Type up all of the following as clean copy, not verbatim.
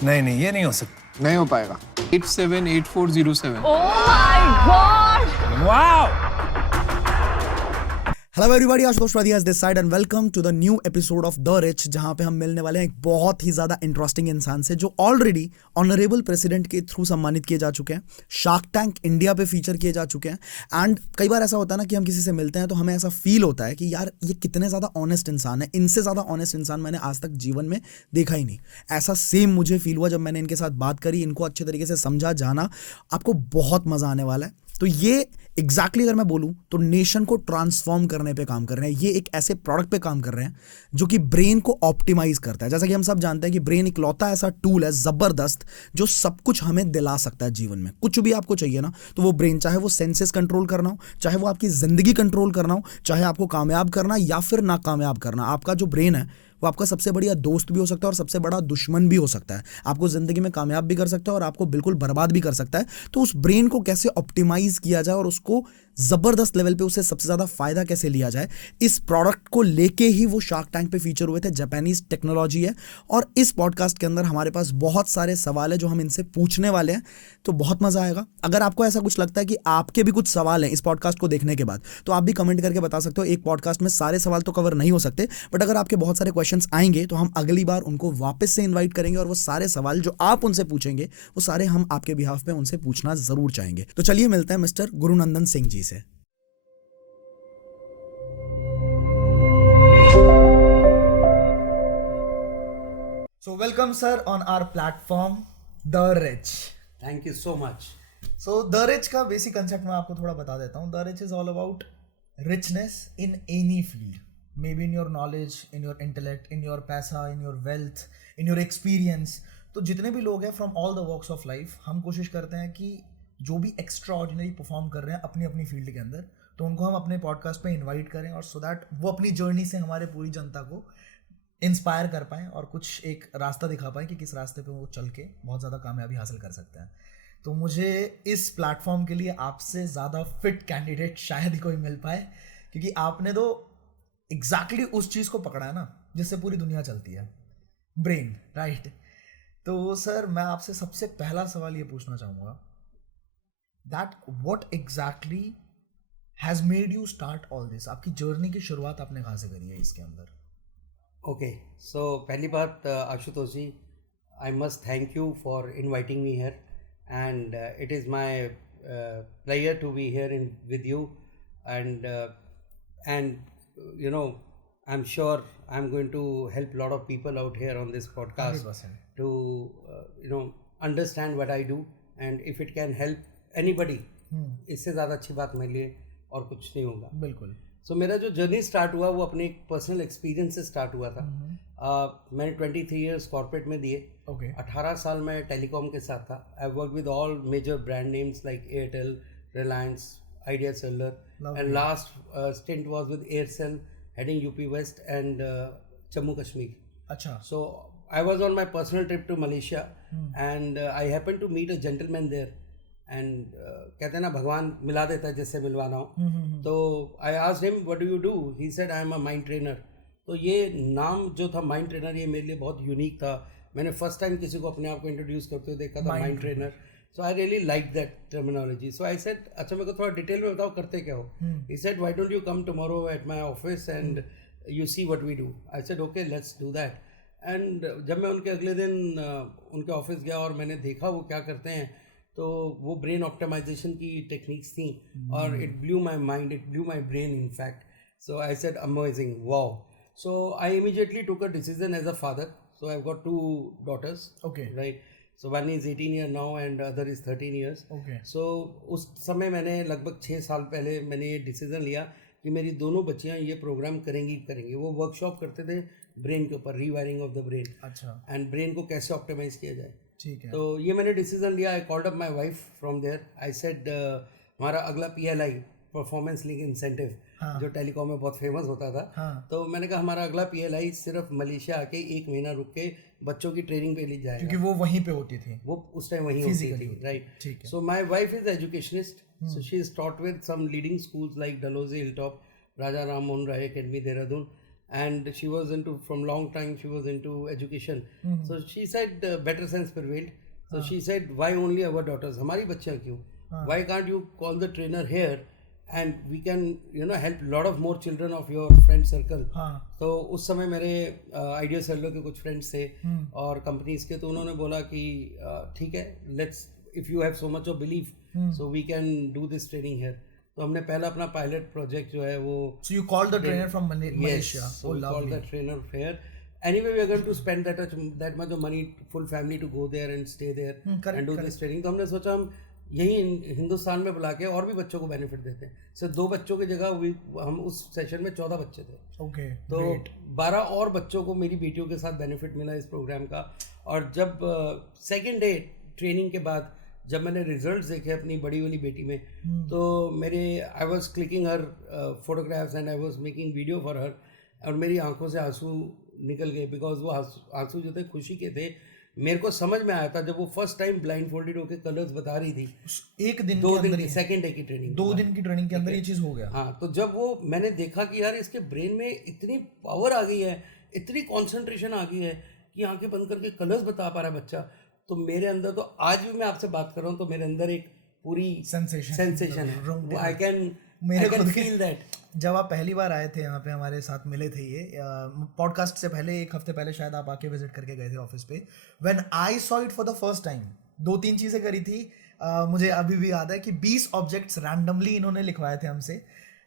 नहीं नहीं, ये नहीं हो सकता। नहीं हो पाएगा। 878407. Oh my God! Wow! Hello everybody, Ashutosh Wadia this side and welcome to the new episode of the Rich, जहां पे हम मिलने वाले हैं एक बहुत ही ज़्यादा इंटरेस्टिंग इंसान से जो ऑलरेडी ऑनरेबल प्रेसिडेंट के थ्रू सम्मानित किए जा चुके हैं, shark tank India pay feature किए जा चुके हैं। एंड कई बार ऐसा होता है ना कि हम किसी से मिलते हैं तो हमें ऐसा फील होता है कि यार ये कितने ज़्यादा ऑनेस्ट इंसान है, इनसे ज़्यादा ऑनेस्ट इंसान मैंने आज तक जीवन में देखा ही नहीं। ऐसा सेम मुझे फील हुआ जब मैंने इनके साथ बात करी, इनको अच्छे तरीके से समझा, जाना। आपको बहुत मज़ा आने वाला है। तो ये एग्जैक्टली अगर मैं बोलूं तो नेशन को ट्रांसफॉर्म करने पे काम कर रहे हैं। ये एक ऐसे प्रोडक्ट पे काम कर रहे हैं जो कि ब्रेन को ऑप्टिमाइज करता है। जैसा कि हम सब जानते हैं कि ब्रेन इकलौता ऐसा टूल है ज़बरदस्त जो सब कुछ हमें दिला सकता है जीवन में। कुछ भी आपको चाहिए ना तो वो ब्रेन, चाहे वो सेंसेस कंट्रोल करना हो, चाहे वो आपकी ज़िंदगी कंट्रोल करना हो, चाहे आपको कामयाब करना या फिर नाकामयाब करना, आपका जो ब्रेन है वो आपका सबसे बढ़िया दोस्त भी हो सकता है और सबसे बड़ा दुश्मन भी हो सकता है। आपको ज़िंदगी में कामयाब भी कर सकता है और आपको बिल्कुल बर्बाद भी कर सकता है। तो उस ब्रेन को कैसे ऑप्टिमाइज़ किया जाए और उसको ज़बरदस्त लेवल पे उससे सबसे ज़्यादा फ़ायदा कैसे लिया जाए, इस प्रोडक्ट को लेके ही वो शार्क टैंक पे फीचर हुए थे। जापानीज़ टेक्नोलॉजी है और इस पॉडकास्ट के अंदर हमारे पास बहुत सारे सवाल है जो हम इनसे पूछने वाले हैं। तो बहुत मज़ा आएगा। अगर आपको ऐसा कुछ लगता है कि आपके भी कुछ सवाल हैं इस पॉडकास्ट को देखने के बाद, तो आप भी कमेंट करके बता सकते हो। एक पॉडकास्ट में सारे सवाल तो कवर नहीं हो सकते, बट अगर आपके बहुत सारे क्वेश्चंस आएंगे तो हम अगली बार उनको वापस से इन्वाइट करेंगे और वो सारे सवाल जो आप उनसे पूछेंगे वो सारे हम आपके बिहाफ पे उनसे पूछना ज़रूर चाहेंगे। तो चलिए मिलते हैं मिस्टर गुरुनंदन सिंह जी से। So welcome sir on our platform The Rich. Thank you so much. So The Rich का बेसिक कंसेप्ट मैं आपको थोड़ा बता देता हूँ. The Rich is all about richness in any field. Maybe in your knowledge, in your intellect, in your पैसा, in your wealth, in your experience. तो जितने भी लोग हैं from all the walks of life, हम कोशिश करते हैं कि जो भी extraordinary परफॉर्म कर रहे हैं अपनी अपनी फील्ड के अंदर, तो उनको हम अपने पॉडकास्ट पे इन्वाइट करें और सो दैट वो अपनी जर्नी से हमारे पूरी जनता को इंस्पायर कर पाएँ और कुछ एक रास्ता दिखा पाएँ कि किस रास्ते पे वो चल के बहुत ज़्यादा कामयाबी हासिल कर सकते हैं। तो मुझे इस प्लेटफॉर्म के लिए आपसे ज़्यादा फिट कैंडिडेट शायद ही कोई मिल पाए, क्योंकि आपने तो एग्जैक्टली उस चीज़ को पकड़ा है ना जिससे पूरी दुनिया चलती है, ब्रेन, राइट। तो सर मैं आपसे सबसे पहला सवाल ये पूछना चाहूँगा that what exactly has made you start all this. आपकी जर्नी की शुरुआत आपने कहाँ से करी है इसके अंदर? Okay, so पहली बात आशुतोष जी, I must thank you for inviting me here, and it is my pleasure to be here with you, and you know, I'm sure I'm going to help a lot of people out here on this podcast 100%. to you know, understand what I do, and if it can help anybody, इससे ज़्यादा अच्छी बात मेरे लिए और कुछ नहीं होगा। बिल्कुल। सो मेरा जो जर्नी स्टार्ट हुआ वो अपने एक पर्सनल एक्सपीरियंस से स्टार्ट हुआ था। मैंने 23 इयर्स कॉर्पोरेट में दिए। 18 साल मैं टेलीकॉम के साथ था। I work with all major brand names like Airtel, Reliance, Idea Cellular, and last stint was with Aircel heading UP west and Jammu Kashmir. अच्छा। So I was on my personal trip to Malaysia and I happen to meet a gentleman there, and कहते हैं ना भगवान मिला देता है जिससे मिलवाना हो। तो I asked him what do you do, he said I am a mind trainer. तो ये नाम जो था माइंड ट्रेनर, ये मेरे लिए बहुत यूनिक था। मैंने फर्स्ट टाइम किसी को अपने आप को इंट्रोड्यूस करते हुए देखा था, mind trainer. So I really like that terminology. So I said अच्छा मेरे को थोड़ा डिटेल में बताओ करते क्या हो। He said why don't you come tomorrow at my office and you see what we do. I said okay let's do that. And जब मैं उनके अगले दिन उनके ऑफिस गया और मैंने देखा वो क्या करते हैं, तो वो ब्रेन ऑप्टिमाइजेशन की टेक्निक्स थी और it blew my mind, it blew my brain in fact. So I said amazing, wow. So I immediately took a decision as a father. So I got 2 daughters, Okay. Right. So one is 18 years now and other is 13 years. Okay. So उस समय मैंने लगभग 6 साल पहले मैंने ये decision लिया कि मेरी दोनों बच्चियाँ ये प्रोग्राम करेंगी। वो वर्कशॉप करते थे ब्रेन के ऊपर, रीवायरिंग ऑफ द ब्रेन। अच्छा। एंड ब्रेन को कैसे ऑप्टिमाइज किया जाए। ठीक है। तो ये मैंने डिसीजन लिया। I called up my wife from there. I said हमारा अगला PLI, परफॉर्मेंस लिंक इंसेंटिव, जो टेलीकॉम में बहुत फेमस होता था, तो मैंने कहा हमारा अगला PLI सिर्फ मलेशिया आके 1 महीना रुक के बच्चों की ट्रेनिंग पे ली जाएगा, क्योंकि वो वहीं पे होती थी, वो उस टाइम वहीं होती थी, राइट। ठीक है। So my wife is educationist, so she is taught with some leading schools like Dalhousie Hilltop, Raja Ram Mohan Roy Academy Dehradun, and she was into, from long time she was into education. So she said better sense prevailed. So she said, why only our daughters, हमारी बच्चियाँ क्यों? Why can't you call the trainer here and we can help lot of more children of your friend circle. तो उस समय मेरे idea seller के कुछ friends थे और कंपनीज के, तो उन्होंने बोला कि ठीक है, let's, if you have so much of belief, so we can do this training here. तो हमने पहला अपना पायलट प्रोजेक्ट जो है वो, So you called the trainer from Malaysia. yes, so we called the trainer here. Anyway, we are going to spend that much of money, full family to go there and stay there and do this training. तो हमने सोचा हम यही हिंदुस्तान में बुला के और भी बच्चों को बेनिफिट देते हैं. सिर्फ 2 बच्चों की जगह हम उस सेशन में 14 बच्चे थे. Okay. तो 12 और बच्चों को मेरी बेटियों के साथ बेनिफिट मिला इस प्रोग्राम का. और जब सेकेंड डे ट्रेनिंग के बाद जब मैंने रिजल्ट्स देखे अपनी बड़ी वाली बेटी में, तो मेरे I was clicking her photographs and I was making video for her, और मेरी आंखों से आंसू निकल गए, बिकॉज वो आंसू जो थे खुशी के थे. मेरे को समझ में आया था जब वो फर्स्ट टाइम ब्लाइंड फोल्डेड होकर कलर्स बता रही थी. एक दिन 2 दिन की, सेकेंड डे की ट्रेनिंग, 2 दिन की ट्रेनिंग के अंदर ये चीज हो गया. हाँ, तो जब वो मैंने देखा कि यार इसके ब्रेन में इतनी पावर आ गई है, इतनी कॉन्सेंट्रेशन आ गई है कि आंखें बंद करके कलर्स बता पा रहा है बच्चा, तो मेरे अंदर, तो आज भी मैं आपसे बात कर रहा हूँ तो मेरे अंदर एक पूरी सेंसेशन है. I can feel that. जब आप पहली बार आए थे यहाँ पे, हमारे साथ मिले थे, ये पॉडकास्ट से पहले 1 हफ्ते पहले शायद आप आके विजिट करके गए थे ऑफिस पे. When I saw it for the first time, 2-3 चीज़ें करी थी. मुझे अभी भी याद है कि 20 ऑब्जेक्ट्स रैंडमली इन्होंने लिखवाए थे हमसे,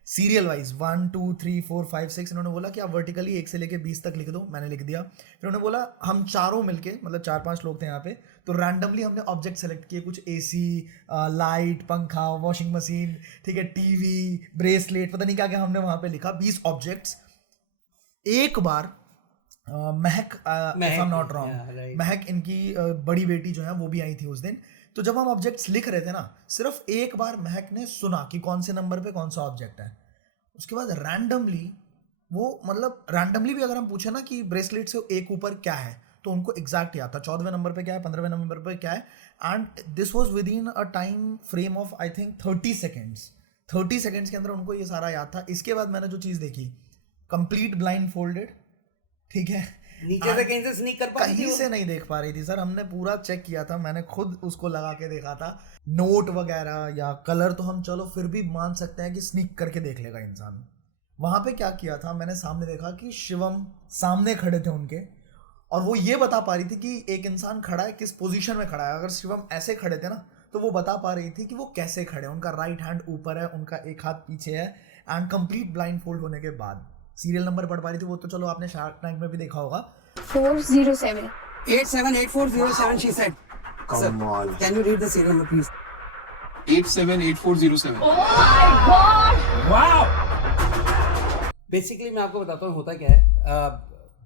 सीरियल वाइज 1 2 3 4 5 6. इन्होंने बोला कि आप वर्टिकली 1 से लेके 20 तक लिख दो. मैंने लिख दिया. फिर उन्होंने बोला हम चारों मिलके, मतलब 4-5 लोग थे यहाँ पे, तो रैंडमली हमने ऑब्जेक्ट सेलेक्ट किए. कुछ एसी, लाइट, पंखा, वॉशिंग मशीन, ठीक है, टीवी, ब्रेसलेट, पता नहीं क्या क्या हमने वहाँ पे लिखा. 20 ऑब्जेक्ट्स. एक बार महक, if I am not wrong, महक इनकी बड़ी बेटी जो है वो भी आई थी उस दिन. तो जब हम ऑब्जेक्ट्स लिख रहे थे ना, सिर्फ एक बार महक ने सुना कि कौन से नंबर पे कौन सा ऑब्जेक्ट है. उसके बाद रैंडमली वो, मतलब रैंडमली भी अगर हम पूछे ना कि ब्रेसलेट से एक ऊपर क्या है, तो उनको एग्जैक्ट याद था 14वें नंबर पे क्या है, 15वें नंबर पे क्या है. And this was with in a time frame of I think 30 seconds. 30 seconds के अंदर उनको ये सारा याद था. इसके बाद मैंने जो चीज़ देखी, कंप्लीट ब्लाइंड फोल्डेड, ठीक है, नीचे से कहीं से स्नीक कर पा रही थी, कहीं से नहीं देख पा रही थी सर. हमने पूरा चेक किया था, मैंने खुद उसको लगा के देखा था. नोट वगैरह या कलर तो हम चलो फिर भी मान सकते हैं कि स्नीक करके देख लेगा इंसान. वहाँ पे क्या किया था, मैंने सामने देखा कि शिवम सामने खड़े थे उनके, और वो ये बता पा रही थी कि एक इंसान खड़ा है, किस पोजीशन में खड़ा है. अगर शिवम ऐसे खड़े थे ना, तो वो बता पा रही थी कि वो कैसे खड़े हैं. उनका राइट हैंड ऊपर है, उनका एक हाथ पीछे है. एंड कंप्लीट ब्लाइंड फोल्ड होने के बाद सीरियल नंबर पढ़ पा रही थी. वो तो चलो आपने शार्क टैंक में भी देखा होगा. 407 878407 she said. Come on. Can you read the serial number please? 878407. Oh my god! Wow! Basically मैं आपको बताता हूँ होता क्या है.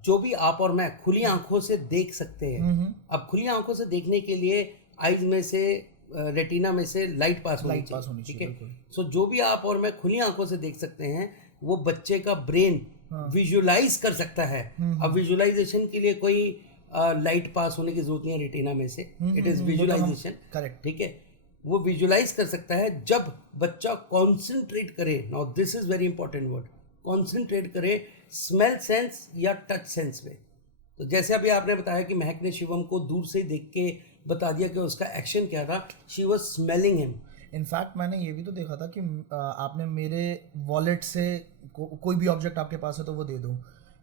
जो भी आप और मैं खुली आंखों से देख सकते हैं, अब खुली आंखों से देखने के लिए आईज में से, रेटिना में से लाइट पास होनी चाहिए, ठीक है. सो जो भी आप और मैं खुली आंखों से देख सकते हैं, वो बच्चे का ब्रेन विजुलाइज कर सकता है. अब विजुलाइजेशन के लिए कोई लाइट पास होने की जरूरत नहीं है रेटिना में से. इट इज विजुलाइजेशन, करेक्ट, ठीक है. वो विजुलाइज कर सकता है जब बच्चा कॉन्सेंट्रेट करे. Now this is very important word, concentrate करे स्मेल सेंस या टच सेंस पे. तो जैसे अभी आपने बताया कि महक ने शिवम को दूर से देख के बता दिया कि उसका एक्शन क्या था. She was smelling him. In fact मैंने ये भी तो देखा था कि आपने मेरे वॉलेट से कोई भी ऑब्जेक्ट आपके पास है तो वो दे दूँ.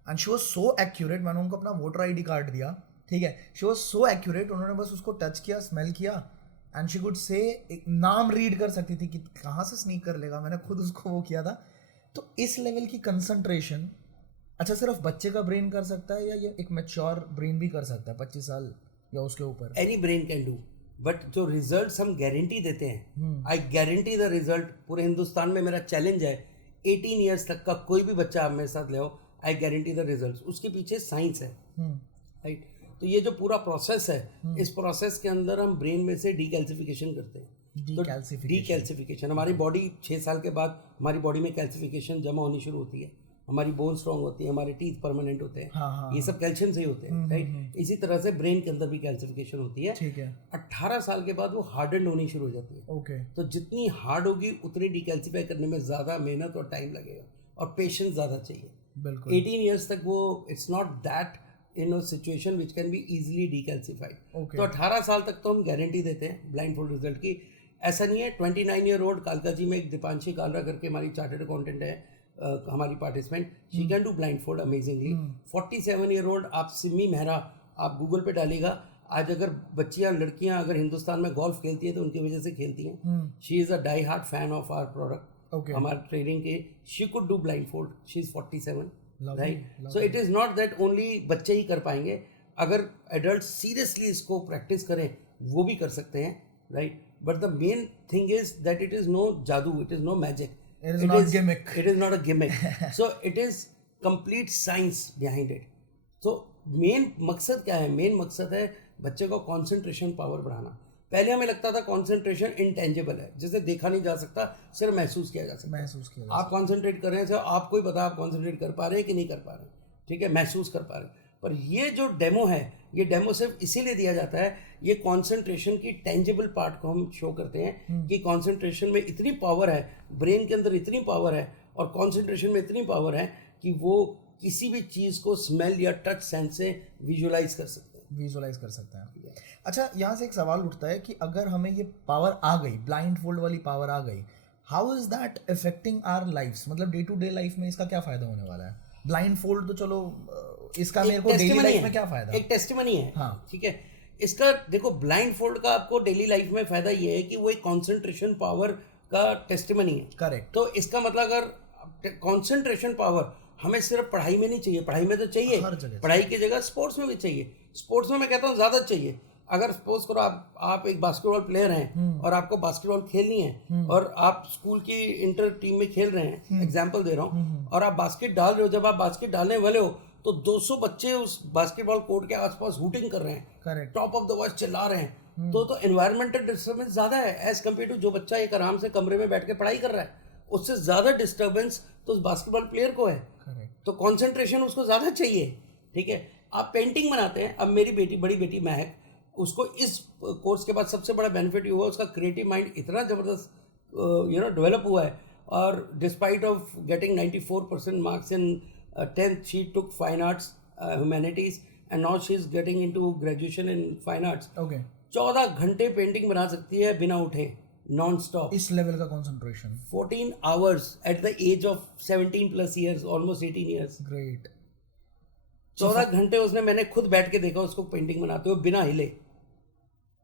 And she was so accurate. मैंने उनको अपना वोटर आईडी कार्ड दिया, ठीक है. She was so accurate. उन्होंने बस उसको टच किया, स्मेल किया, एंड शी कुड से नाम रीड कर सकती थी कि कहाँ से स्नीक कर लेगा. मैंने खुद उसको वो किया था. तो इस लेवल की कंसंट्रेशन, अच्छा, सिर्फ बच्चे का ब्रेन कर सकता है या ये एक मैच्योर ब्रेन भी कर सकता है 25 साल या उसके ऊपर? Any brain can do. But जो रिजल्ट्स हम गारंटी देते हैं, आई गारंटी द रिजल्ट. पूरे हिंदुस्तान में मेरा चैलेंज है, 18 ईयर्स तक का कोई भी बच्चा आप मेरे साथ ले आओ, आई गारंटी द रिजल्ट्स. उसके पीछे साइंस है, राइट. तो ये जो पूरा प्रोसेस है, इस प्रोसेस के अंदर हम ब्रेन में से डीकैल्सिफिकेशन करते हैं. डीकैल्सिफिकेशन, हमारी बॉडी 6 साल के बाद हमारी बॉडी में कैल्सिफिकेशन जमा होनी शुरू होती है. हमारी बोन स्ट्रांग होती है, हमारे टीथ परमानेंट होते हैं. ये सब कैल्शियम से ही होते हैं, राइट. इसी तरह से ब्रेन के अंदर भी कैल्सिफिकेशन होती है. ठीक है. 18 साल के बाद वो हार्डन होनी शुरू हो जाती है. ओके. तो जितनी हार्ड होगी उतनी डीकैल्सिफाई करने में ज़्यादा मेहनत और टाइम लगेगा और पेशेंस ज़्यादा चाहिए. बिल्कुल 18 years तक वो it's not that in situation which can be easily decalcified. Okay. तो 18 साल तक तो हम गारंटी देते हैं ब्लाइंड फोल्ड रिजल्ट की। ऐसा नहीं है 29 ईयर ओल्ड कालका जी में एक दीपांशी कालरा करके हमारी चार्टर्ड अकाउंटेंट है, हमारी participant, she can do blind fold amazingly. 47 year old आप सिमी मेहरा आप गूगल पे डालिएगा, आज अगर बच्चियां लड़कियां अगर हिंदुस्तान में गोल्फ खेलती है तो उनकी वजह से खेलती हैं। She is a die hard fan of our product, Okay. हमारे ट्रेनिंग के। She could do blind fold, she is 47, Lovely, right. So it is not that only बच्चे ही कर पाएंगे, अगर एडल्ट सीरियसली इसको प्रैक्टिस करें वो भी कर सकते हैं, right. But the main thing is that it is no jadoo, it is no magic, It is not gimmick. It is not a gimmick. So it is complete science behind it. So main मकसद क्या है? Main मकसद है बच्चे को concentration power बढ़ाना। पहले हमें लगता था कंसंट्रेशन इंटेंजिबल है, जिसे देखा नहीं जा सकता, सिर्फ महसूस किया जा सकता है। महसूस किया आप कंसंट्रेट कर रहे हैं, सर आपको ही पता आप कंसंट्रेट कर पा रहे हैं कि नहीं कर पा रहे हैं, ठीक है, महसूस कर पा रहे हैं। पर ये जो डेमो है, ये डेमो सिर्फ इसीलिए दिया जाता है, ये कंसंट्रेशन की टेंजिबल पार्ट को हम शो करते हैं कि कंसंट्रेशन में इतनी पावर है, ब्रेन के अंदर इतनी पावर है और कंसंट्रेशन में इतनी पावर है कि वो किसी भी चीज़ को स्मेल या टच सेंस से विजुलाइज कर सकते हैं। विजुलाइज कर सकते हैं। अच्छा, यहाँ से एक सवाल उठता है कि अगर हमें ये पावर आ गई, ब्लाइंड फोल्ड वाली पावर आ गई, how is that affecting our lifes? मतलब डे टू डे लाइफ में इसका क्या फायदा होने वाला है? ब्लाइंड फोल्ड तो चलो, इसका मेरे को डेली लाइफ में क्या फायदा? एक टेस्टिमनी है, हाँ, ठीक है। इसका देखो, ब्लाइंड फोल्ड का आपको डेली लाइफ में फायदा ये है कि वो एक कंसंट्रेशन पावर का टेस्टिमनी है। करेक्ट। तो इसका मतलब अगर कंसंट्रेशन पावर हमें सिर्फ पढ़ाई में नहीं चाहिए, पढ़ाई में तो चाहिए, हर जगह पढ़ाई की जगह स्पोर्ट्स में भी चाहिए। स्पोर्ट्स में मैं कहता हूँ ज़्यादा चाहिए। अगर सपोज करो आप एक बास्केटबॉल प्लेयर हैं और आपको बास्केटबॉल खेलनी है और आप स्कूल की इंटर टीम में खेल रहे हैं, एग्जांपल दे रहा हूँ, और आप बास्केट डाल रहे हो, जब आप बास्केट डालने वाले हो तो 200 बच्चे उस बास्केटबॉल कोर्ट के आसपास हूटिंग कर रहे हैं, correct, top of the voice चिल्ला रहे हैं, तो एनवायरमेंटल डिस्टर्बेंस ज़्यादा है एज कम्पेयर टू जो बच्चा एक आराम से कमरे में बैठ के पढ़ाई कर रहा है। उससे ज़्यादा डिस्टर्बेंस तो उस बास्केटबॉल प्लेयर को है, तो कॉन्सेंट्रेशन उसको ज़्यादा चाहिए, ठीक है। आप पेंटिंग बनाते हैं, अब मेरी बेटी, बड़ी बेटी महक, उसको इस कोर्स के बाद सबसे बड़ा बेनिफिट ये हुआ, उसका क्रिएटिव माइंड इतना ज़बरदस्त डेवलप हुआ है, और despite of getting 94% marks in 10th she took fine arts humanities and now she is getting into graduation in fine arts. Okay, 14 घंटे पेंटिंग बना सकती है बिना उठे, नॉन स्टॉप। इस लेवल का concentration 14 hours at the age of 17+ years, almost 18 years। Great. 14 घंटे उसने, मैंने खुद बैठ के देखा उसको पेंटिंग बनाते हुए बिना हिले।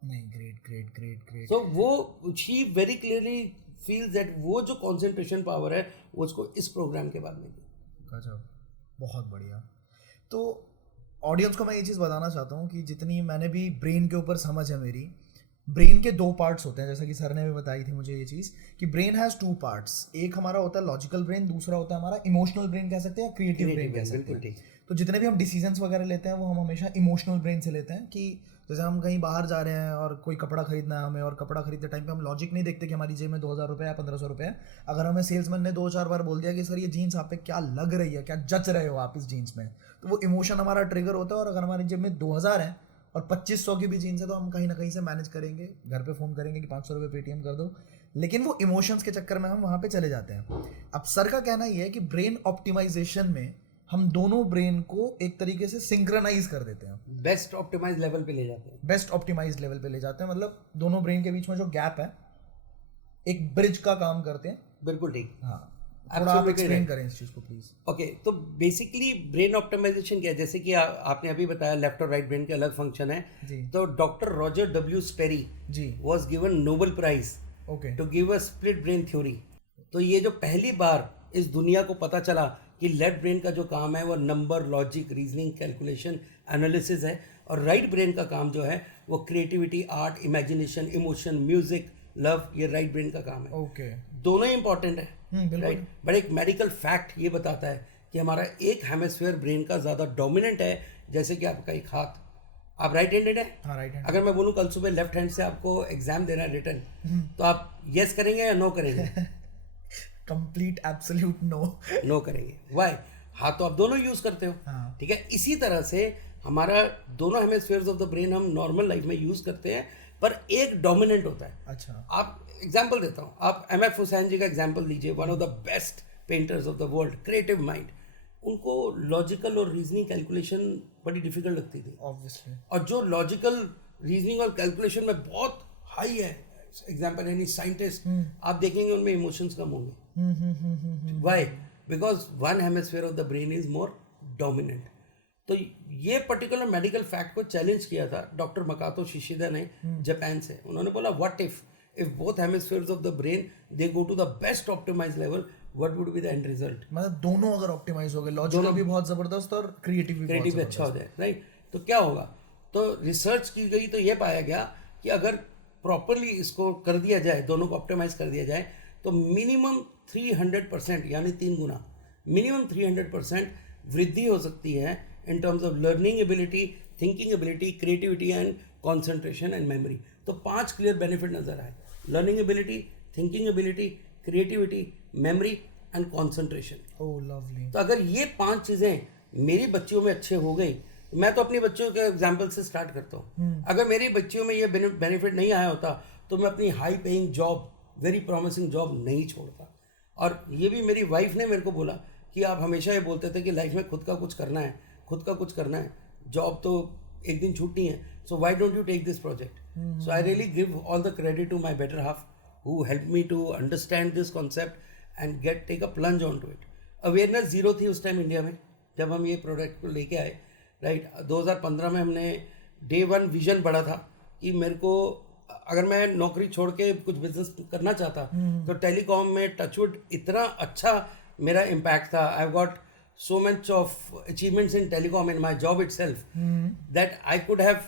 नहीं, ग्रेट ग्रेट ग्रेट ग्रेट। तो वो she very clearly feels that वो जो कंसंट्रेशन पावर है वो उसको इस प्रोग्राम के बाद मिली। गजब, बहुत बढ़िया। तो ऑडियंस को मैं ये चीज़ बताना चाहता हूँ कि जितनी मैंने भी ब्रेन के ऊपर समझ है मेरी, ब्रेन के 2 पार्ट्स होते हैं, जैसा कि सर ने भी बताई थी मुझे ये चीज़ कि ब्रेन हैज़ 2 पार्ट्स। एक हमारा होता है लॉजिकल ब्रेन, दूसरा होता है हमारा इमोशनल ब्रेन कह सकते हैं या क्रिएटिव ब्रेन कह सकते हैं। तो जितने भी हम डिसीजंस वगैरह लेते हैं वो हम हमेशा इमोशनल ब्रेन से लेते हैं। कि जैसे हम कहीं बाहर जा रहे हैं और कोई कपड़ा खरीदना है हमें, और कपड़ा खरीदते टाइम पे हम लॉजिक नहीं देखते कि हमारी जेब में 2000 रुपये या 1500 रुपये है। अगर हमें सेल्समैन ने 2-4 बार बोल दिया कि सर ये जीन्स आप पे क्या लग रही है, क्या जच रहे हो आप इस जीन्स में, तो वो इमोशन हमारा ट्रिगर होता है। और अगर हमारी जेब में 2000 है और 2500 की भी जीन्स है तो हम कहीं ना कहीं से मैनेज करेंगे, घर पे फ़ोन करेंगे कि 500 रुपये पेटीएम कर दो, लेकिन वो इमोशंस के चक्कर में हम वहाँ पे चले जाते हैं। अब सर का कहना ये है कि ब्रेन ऑप्टिमाइजेशन में हम दोनों ब्रेन को एक तरीके से सिंक्रोनाइज कर देते हैं, बेस्ट ऑप्टिमाइज लेवल पे ले जाते हैं। बेस्ट ऑप्टिमाइज लेवल पे ले जाते हैं, मतलब दोनों ब्रेन के बीच में जो गैप है एक ब्रिज का काम करते हैं। बिल्कुल ठीक। हाँ, थोड़ा आप एक्सप्लेन करें इस चीज़ को प्लीज। ओके, तो बेसिकली ब्रेन ऑप्टिमाइजेशन क्या है, जैसे कि आपने अभी बताया लेफ्ट और राइट ब्रेन के अलग फंक्शन है जी। तो doctor Roger W Sperry ji was given Nobel prize okay to give a split brain theory. तो ये जो पहली बार इस दुनिया को पता चला कि लेफ्ट ब्रेन का जो काम है वो number, logic, reasoning, calculation, analysis है, और राइट ब्रेन का काम जो है वो creativity, art, imagination, emotion, music, love, ये राइट ब्रेन का काम है। ओके, दोनों ही इंपॉर्टेंट है, बिल्कुल। राइट। बट एक मेडिकल फैक्ट ये बताता है कि हमारा एक हेमिस्फीयर ब्रेन का ज़्यादा डोमिनेंट है, जैसे कि आपका एक हाथ, आप राइट हैंडेड है। हाँ, राइट हैंड। अगर मैं बोलूँ कल सुबह लेफ्ट हैंड से आपको एग्जाम देना है रिटर्न, तो आप यस करेंगे या नो करेंगे? Complete absolute no. नो करेंगे। वाई? हाथ तो आप दोनों यूज करते हो, हाँ। ठीक है। इसी तरह से हमारा दोनों हेमिस्फीयर्स ऑफ द ब्रेन हम नॉर्मल लाइफ में यूज करते हैं, पर एक डोमिनेंट होता है। अच्छा, आप एग्जाम्पल देता हूँ, आप MF हुसैन जी का एग्जाम्पल लीजिए, one of the best painters of the world, creative mind. उनको लॉजिकल और रीजनिंग कैलकुलेशन बड़ी डिफिकल्ट लगती थी ऑब्वियसली। और जो लॉजिकल रीजनिंग और कैलकुलेशन में बहुत हाई है, एग्जाम्पल एनी साइंटिस्ट, आप देखेंगे उनमें इमोशंस कम होंगे। Why? Because one hemisphere of the brain is more dominant. तो ये पर्टिकुलर मेडिकल फैक्ट को चैलेंज किया था डॉक्टर मकातो शिशिदा ने जापान से। उन्होंने बोला what if both hemispheres of the brain they go to the best optimise level, what would be the end result? मतलब दोनों अगर ऑप्टिमाइज हो गए, लॉजिकल भी बहुत जबरदस्त और क्रिएटिव भी अच्छा हो जाए, राइट? तो क्या होगा? तो रिसर्च की गई तो ये पाया गया कि अगर प्रॉपरली इसको कर दिया जाए, दोनों को ऑप्टिमाइज कर दिया जाए, तो मिनिमम 300% यानी 3 गुना, मिनिमम 300% वृद्धि हो सकती है in terms of learning ability, thinking ability, creativity and concentration and memory. तो 5 क्लियर बेनिफिट नजर आए: learning ability, thinking ability, creativity, memory and concentration. Oh lovely. तो अगर ये 5 चीज़ें मेरी बच्चियों में अच्छे हो गई, मैं तो अपनी बच्चियों के एग्जाम्पल से स्टार्ट करता हूँ। अगर मेरी बच्चियों में ये बेनिफिट नहीं आया होता तो मैं अपनी high paying job, very promising job नहीं छोड़ता। और ये भी मेरी वाइफ ने मेरे को बोला कि आप हमेशा ये बोलते थे कि लाइफ में खुद का कुछ करना है, खुद का कुछ करना है, जॉब तो एक दिन छूटनी है, so why don't you take this project? So I really give all the credit to my better half who help me to understand this concept and take a plunge on to it. Awareness zero थी उस time India में जब हम ये product को लेके आए, right? 2015 में हमने डे 1 विजन पढ़ा था कि मेरे को अगर मैं नौकरी छोड़ के कुछ बिजनेस करना चाहता तो टेलीकॉम में टचवुड इतना अच्छा मेरा इम्पैक्ट था। I got so much of achievements in telecom in my job it self that I could have,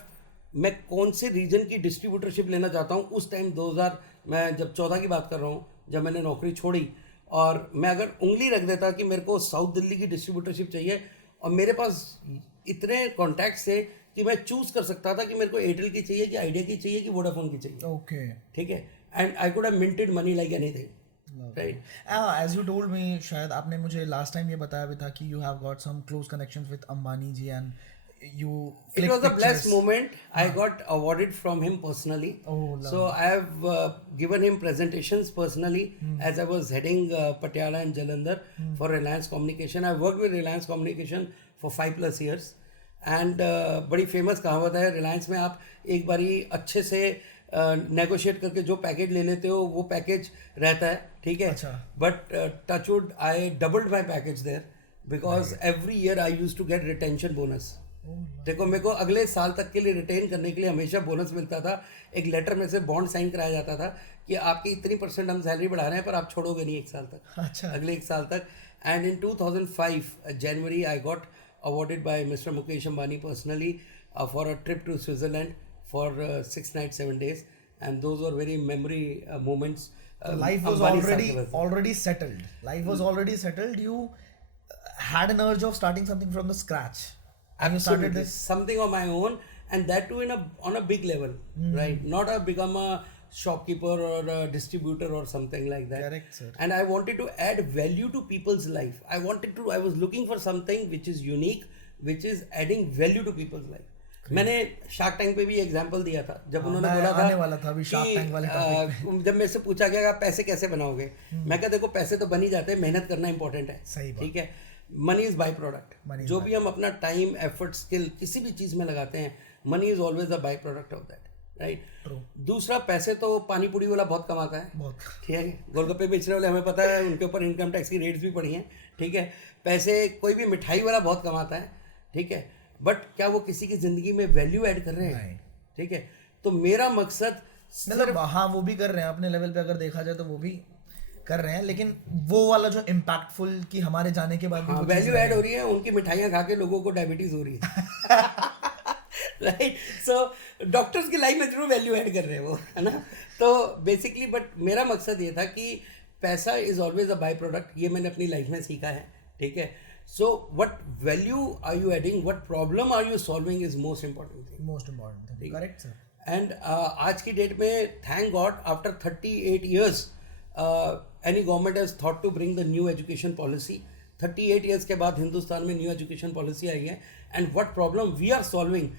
मैं कौन से रीजन की डिस्ट्रीब्यूटरशिप लेना चाहता हूँ उस टाइम 2000, मैं जब 14 की बात कर रहा हूँ, जब मैंने नौकरी छोड़ी, और मैं अगर उंगली रख देता कि मेरे को साउथ दिल्ली की डिस्ट्रीब्यूटरशिप चाहिए और मेरे पास इतने कॉन्टैक्ट्स थे कि मैं चूज कर सकता था कि मेरे को एयरटेल की चाहिए कि आइडिया की चाहिए कि वोडाफोन की चाहिए। ओके, ठीक है, and I could have minted money like anything, right? As you told me, शायद आपने मुझे लास्ट टाइम ये बताया भी था कि you have got some close connections with Ambani ji and you it was a blessed moment. I got awarded from him personally. So I have given him presentations personally as I was heading Patiala and Jalandhar for Reliance Communication. I worked with Reliance Communication for 5+ years and बड़ी famous कहावत है रिलायंस में, आप एक बारी अच्छे से negotiate करके जो पैकेज ले लेते हो वो पैकेज रहता है, ठीक है? But touchwood I doubled my package there because every year I use to get retention bonus. देखो, मेरे को अगले साल तक के लिए रिटेन करने के लिए हमेशा बोनस मिलता था। एक लेटर में से बॉन्ड साइन कराया जाता था कि आपकी इतनी % हम सैलरी बढ़ा रहे हैं पर आप छोड़ोगे नहीं 1 साल तक। अच्छा। अगले 1 साल तक। And in 2005 January I got awarded by Mr. Mukesh Ambani personally for a trip to Switzerland for 6 nights 7 days, and those were very memory moments. Life was already settled. Life was already settled. You had an urge of starting something from the scratch. And you started this something of my own, and that too on a big level, right? Not become a shopkeeper or a distributor or something like that. Correct, sir. And I wanted to add value to people's life. I was looking for something which is unique, which is adding value to people's life. मैंने shark tank पे भी example दिया था जब उन्होंने बोला था, आने वाला था अभी शार्क टैंक वाले टॉपिक पे। जब मेरे से पूछा गया आप पैसे कैसे बनाओगे, मैं कहा देखो पैसे तो बन ही जाते हैं, मेहनत करना इंपॉर्टेंट है। सही बात। ठीक है, मनी इज बाई प्रोडक्ट। जो भी हम अपना टाइम, एफर्ट, स्किल किसी भी चीज़ में लगाते हैं, money is always a by product of that, right? दूसरा, पैसे तो पानी पूरी वाला बहुत कमाता है, ठीक है? गोलगप्पे बेचने वाले हमें पता है उनके ऊपर इनकम टैक्स की रेट्स भी पड़ी हैं, ठीक है? पैसे कोई भी मिठाई वाला बहुत कमाता है, ठीक है? बट क्या वो किसी की जिंदगी में वैल्यू ऐड कर रहे हैं? ठीक है, तो मेरा मकसद मतलब हाँ वो भी कर रहे हैं अपने लेवल पे, अगर देखा जाए तो वो भी कर रहे हैं, लेकिन वो वाला जो इम्पैक्टफुल कि हमारे जाने के बाद वैल्यू ऐड हो रही है, उनकी मिठाइयाँ खा के लोगों को डायबिटीज हो रही है, राइट? सो डॉक्टर्स की लाइफ में जरूर वैल्यू ऐड कर रहे हैं वो, है ना? तो बेसिकली बट मेरा मकसद ये था कि पैसा is always a by product, ये मैंने अपनी लाइफ में सीखा है, ठीक है? So what value are you adding? What problem are you solving is most important thing. Most important thing. Correct, sir. And आज की डेट में thank God after 38 years any government has thought to bring the new education policy. 38 years के बाद हिंदुस्तान में new education policy आई है, and what problem we are solving.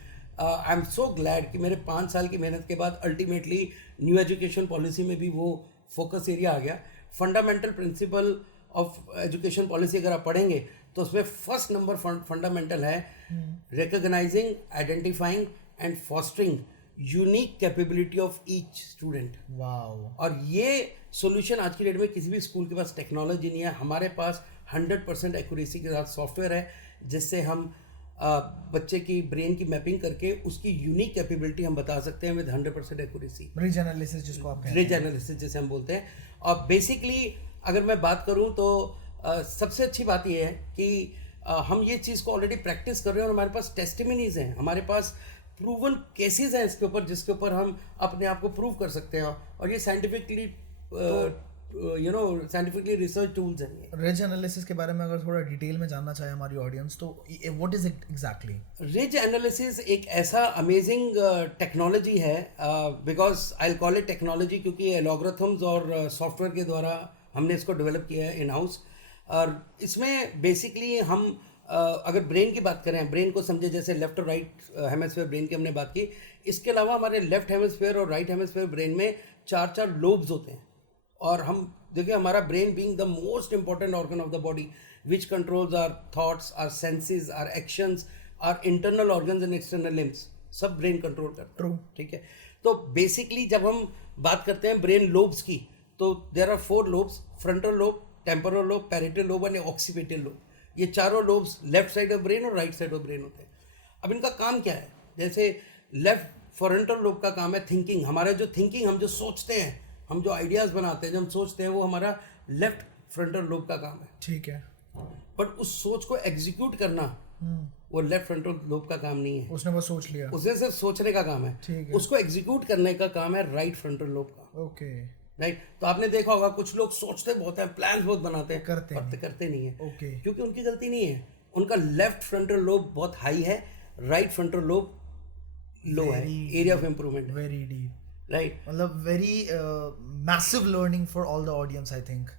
I am so glad कि मेरे 5 साल की मेहनत के बाद ultimately new education policy में भी वो focus area आ गया. Fundamental principle of education policy अगर आप पढ़ेंगे तो उसमें फर्स्ट नंबर फंडामेंटल है recognising, identifying and fostering unique capability of each student. Wow. और ये सॉल्यूशन आज की डेट में किसी भी स्कूल के पास टेक्नोलॉजी नहीं है, हमारे पास 100% एक्यूरेसी के साथ सॉफ्टवेयर है जिससे हम बच्चे की ब्रेन की मैपिंग करके उसकी यूनिक कैपेबिलिटी हम बता सकते हैं विद 100% एक्यूरेसी। रिज एनालिसिस जिसको आप कहते हैं। रिज एनालिसिस जैसे हम बोलते हैं। और बेसिकली अगर मैं बात करूं तो सबसे अच्छी बात यह है कि हम ये चीज़ को ऑलरेडी प्रैक्टिस कर रहे हैं और हमारे पास टेस्टिमनीज हैं, हमारे पास प्रूवन केसेस हैं इसके ऊपर जिसके ऊपर हम अपने आप को प्रूव कर सकते हैं। और ये साइंटिफिकली साइंटिफिकली रिसर्च टूल्स हैं। रिज एनालिसिस के बारे में अगर थोड़ा डिटेल में जानना चाहे हमारी ऑडियंस तो what is it exactly? Ridge analysis एक ऐसा अमेजिंग टेक्नोलॉजी है, because I call it technology क्योंकि एलॉग्रिथम्स और सॉफ्टवेयर के द्वारा हमने इसको डेवलप किया है इन हाउस। और इसमें बेसिकली हम अगर ब्रेन की बात करें, ब्रेन को समझे जैसे लेफ्ट और राइट हेमिस्फीयर ब्रेन की हमने बात की, इसके अलावा हमारे लेफ्ट हेमिस्फीयर और राइट हेमिस्फीयर ब्रेन में 4 लोब्स होते हैं। और हम देखिए हमारा brain being the most important organ of the body which controls our thoughts, our senses, our actions, our internal organs and external limbs, सब ब्रेन कंट्रोल करता है। ट्रू। ठीक है, तो बेसिकली जब हम बात करते हैं ब्रेन लोब्स की तो there are 4 lobes, frontal lobe, temporal lobe, parietal lobe and occipital lobe. ये चारों lobes left side of brain और राइट साइड ऑफ ब्रेन होते हैं। अब इनका काम क्या है? जैसे लेफ्ट फ्रंटल लोब का काम है थिंकिंग। हमारा जो थिंकिंग, हम जो सोचते हैं, हम जो आइडियाज़ बनाते हैं, जो हम सोचते हैं, वो हमारा लेफ्ट फ्रंटल लोब का काम है। ठीक है। बट उस सोच को एग्जीक्यूट करना वो लेफ्ट फ्रंटल लोब का काम नहीं है। उसने बस सोच लिया। उसे सिर्फ सोचने का काम है। ठीक है। उसको एग्जीक्यूट करने का काम है राइट फ्रंटल लोब का। ओके। राइट। तो आपने देखा होगा कुछ लोग सोचते बहुत हैं, प्लान्स बहुत बनाते हैं, करते पर करते नहीं है। ओके। क्योंकि उनकी गलती नहीं है, उनका लेफ्ट फ्रंटल लोब बहुत हाई है, राइट फ्रंटल लोब लो है। Area of improvement. Very deep. Right. मतलब very massive learning for all the audience I think.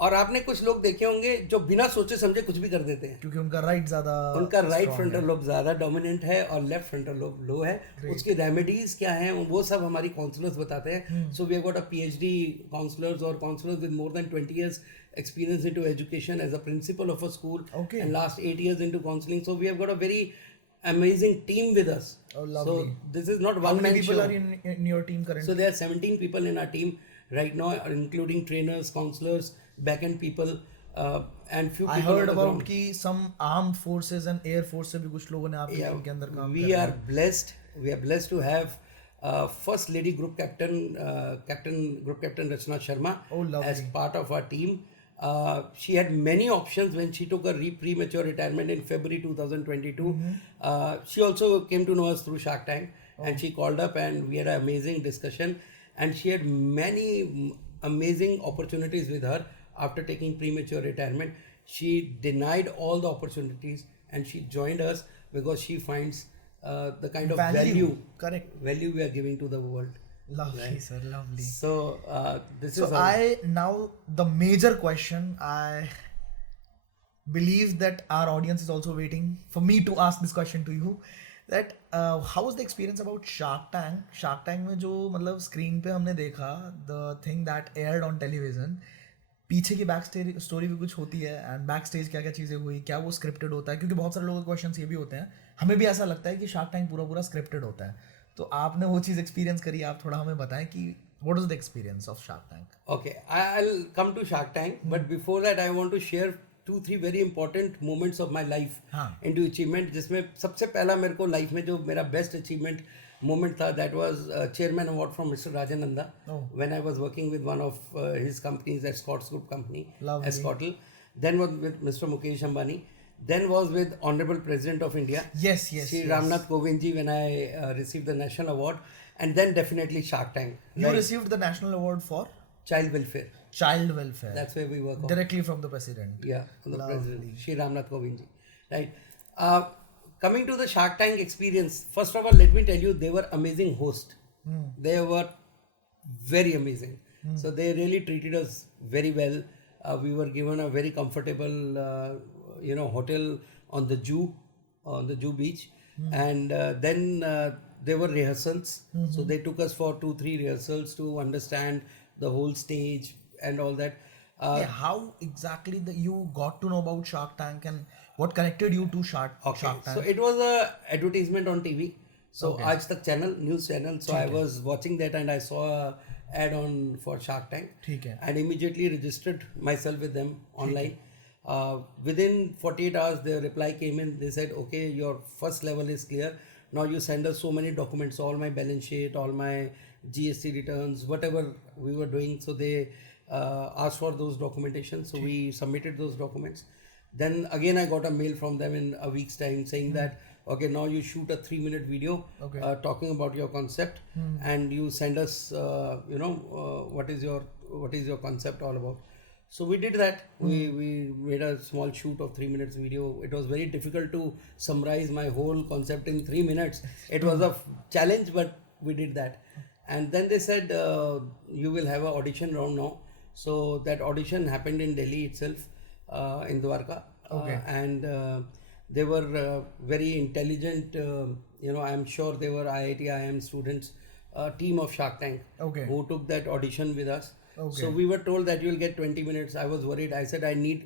और आपने कुछ लोग देखे होंगे जो बिना सोचे समझे कुछ भी कर देते हैं, क्योंकि उनका राइट ज्यादा, उनका राइट फ्रंटल लोब ज्यादा डोमिनेंट है और लेफ्ट फ्रंटल लोब लो है। उसकी रेमेडीज क्या हैं वो सब हमारी काउंसलर्स बताते हैं। So we have got a PhD counsellors और counsellors with more than 20 years experience into education as a principal of a school, Okay. and last 8 years into counseling. So we have got a very amazing team with us. Oh, lovely. So this is not how one man many people show. are in your team currently? So there are 17 people in our team right now, including trainers, counselors, back-end people, and few I people heard on the about ground. कि some armed forces and air force से भी कुछ लोगों ने आपके team के अंदर काम we किया are blessed. We are blessed to have first lady group captain, group captain Rachna Sharma, Oh, lovely. as part of our team. She had many options when she took a premature retirement in February 2022. She also came to know us through Shark Tank, and she called up and we had an amazing discussion. And she had many amazing opportunities with her after taking premature retirement. She denied all the opportunities and she joined us because she finds the kind of value Correct. we are giving to the world. Lovely, sir. Lovely. So this So is how now the major question, I believe that our audience is also waiting for me to ask this question to you, that how was the experience about Shark Tank? Shark Tank में जो मतलब screen पे हमने देखा, the thing that aired on television, पीछे की back story भी कुछ होती है, एंड बैक स्टेज क्या क्या चीज़ें हुई, क्या वो स्क्रिप्टेड होता है? क्योंकि बहुत सारे लोगों के क्वेश्चन ये भी होते हैं, हमें भी ऐसा लगता है कि शार्क टैंक पूरा स्क्रिप्टेड होता है। तो आपने वो चीज़ एक्सपीरियंस करी, आप थोड़ा हमें बताएं कि what was the experience of Shark Tank? Okay, I'll come to Shark Tank, but before that I want to share 2-3 very important moments of my life into achievement. जिसमें सबसे पहला मेरे को लाइफ में जो मेरा बेस्ट अचीवमेंट मोमेंट था, that was chairman award from Mr. Rajananda when I was working with one of his companies, at Scott's Group Company, as Scottle. Then was with Mr. Mukesh Ambani. Then was with Honorable President of India, Yes. Shri Ramnath Kovind ji, when I received the national award. And then definitely Shark Tank. You received the national award for Child welfare. child welfare. That's where we work on. Directly from the president. Yeah, from the president, Shri Ramnath Kovind ji. Right. Coming to the Shark Tank experience, first of all, let me tell you, they were amazing hosts. They were very amazing. So they really treated us very well. We were given a very comfortable, hotel on the Jew beach. And then there were rehearsals. So they took us for 2-3 rehearsals to understand the whole stage and all that. Yeah, how exactly you got to know about Shark Tank and what connected you to Shark Tank? So it was a advertisement on TV. So Aaj Tak channel, news channel. So I was watching that and I saw a ad on for Shark Tank. ठीक है. And immediately registered myself with them online. Within 48 hours, the reply came in. They said, okay, your first level is clear. Now you send us so many documents, all my balance sheet, all my GST returns, whatever we were doing. So they asked for those documentation. So we submitted those documents. Then again I got a mail from them in a week's time saying that okay, now you shoot a 3-minute video talking about your concept and you send us what is your concept all about. So we did that. We made a small shoot of 3 minutes video. It was very difficult to summarize my whole concept in 3 minutes. It was a challenge, but we did that. And then they said you will have an audition round now. So that audition happened in Delhi itself, in Dwarka. And they were very intelligent. I am sure they were IIT IIM students, team of Shark Tank, who took that audition with us. So we were told that you will get 20 minutes. I was worried. I said I need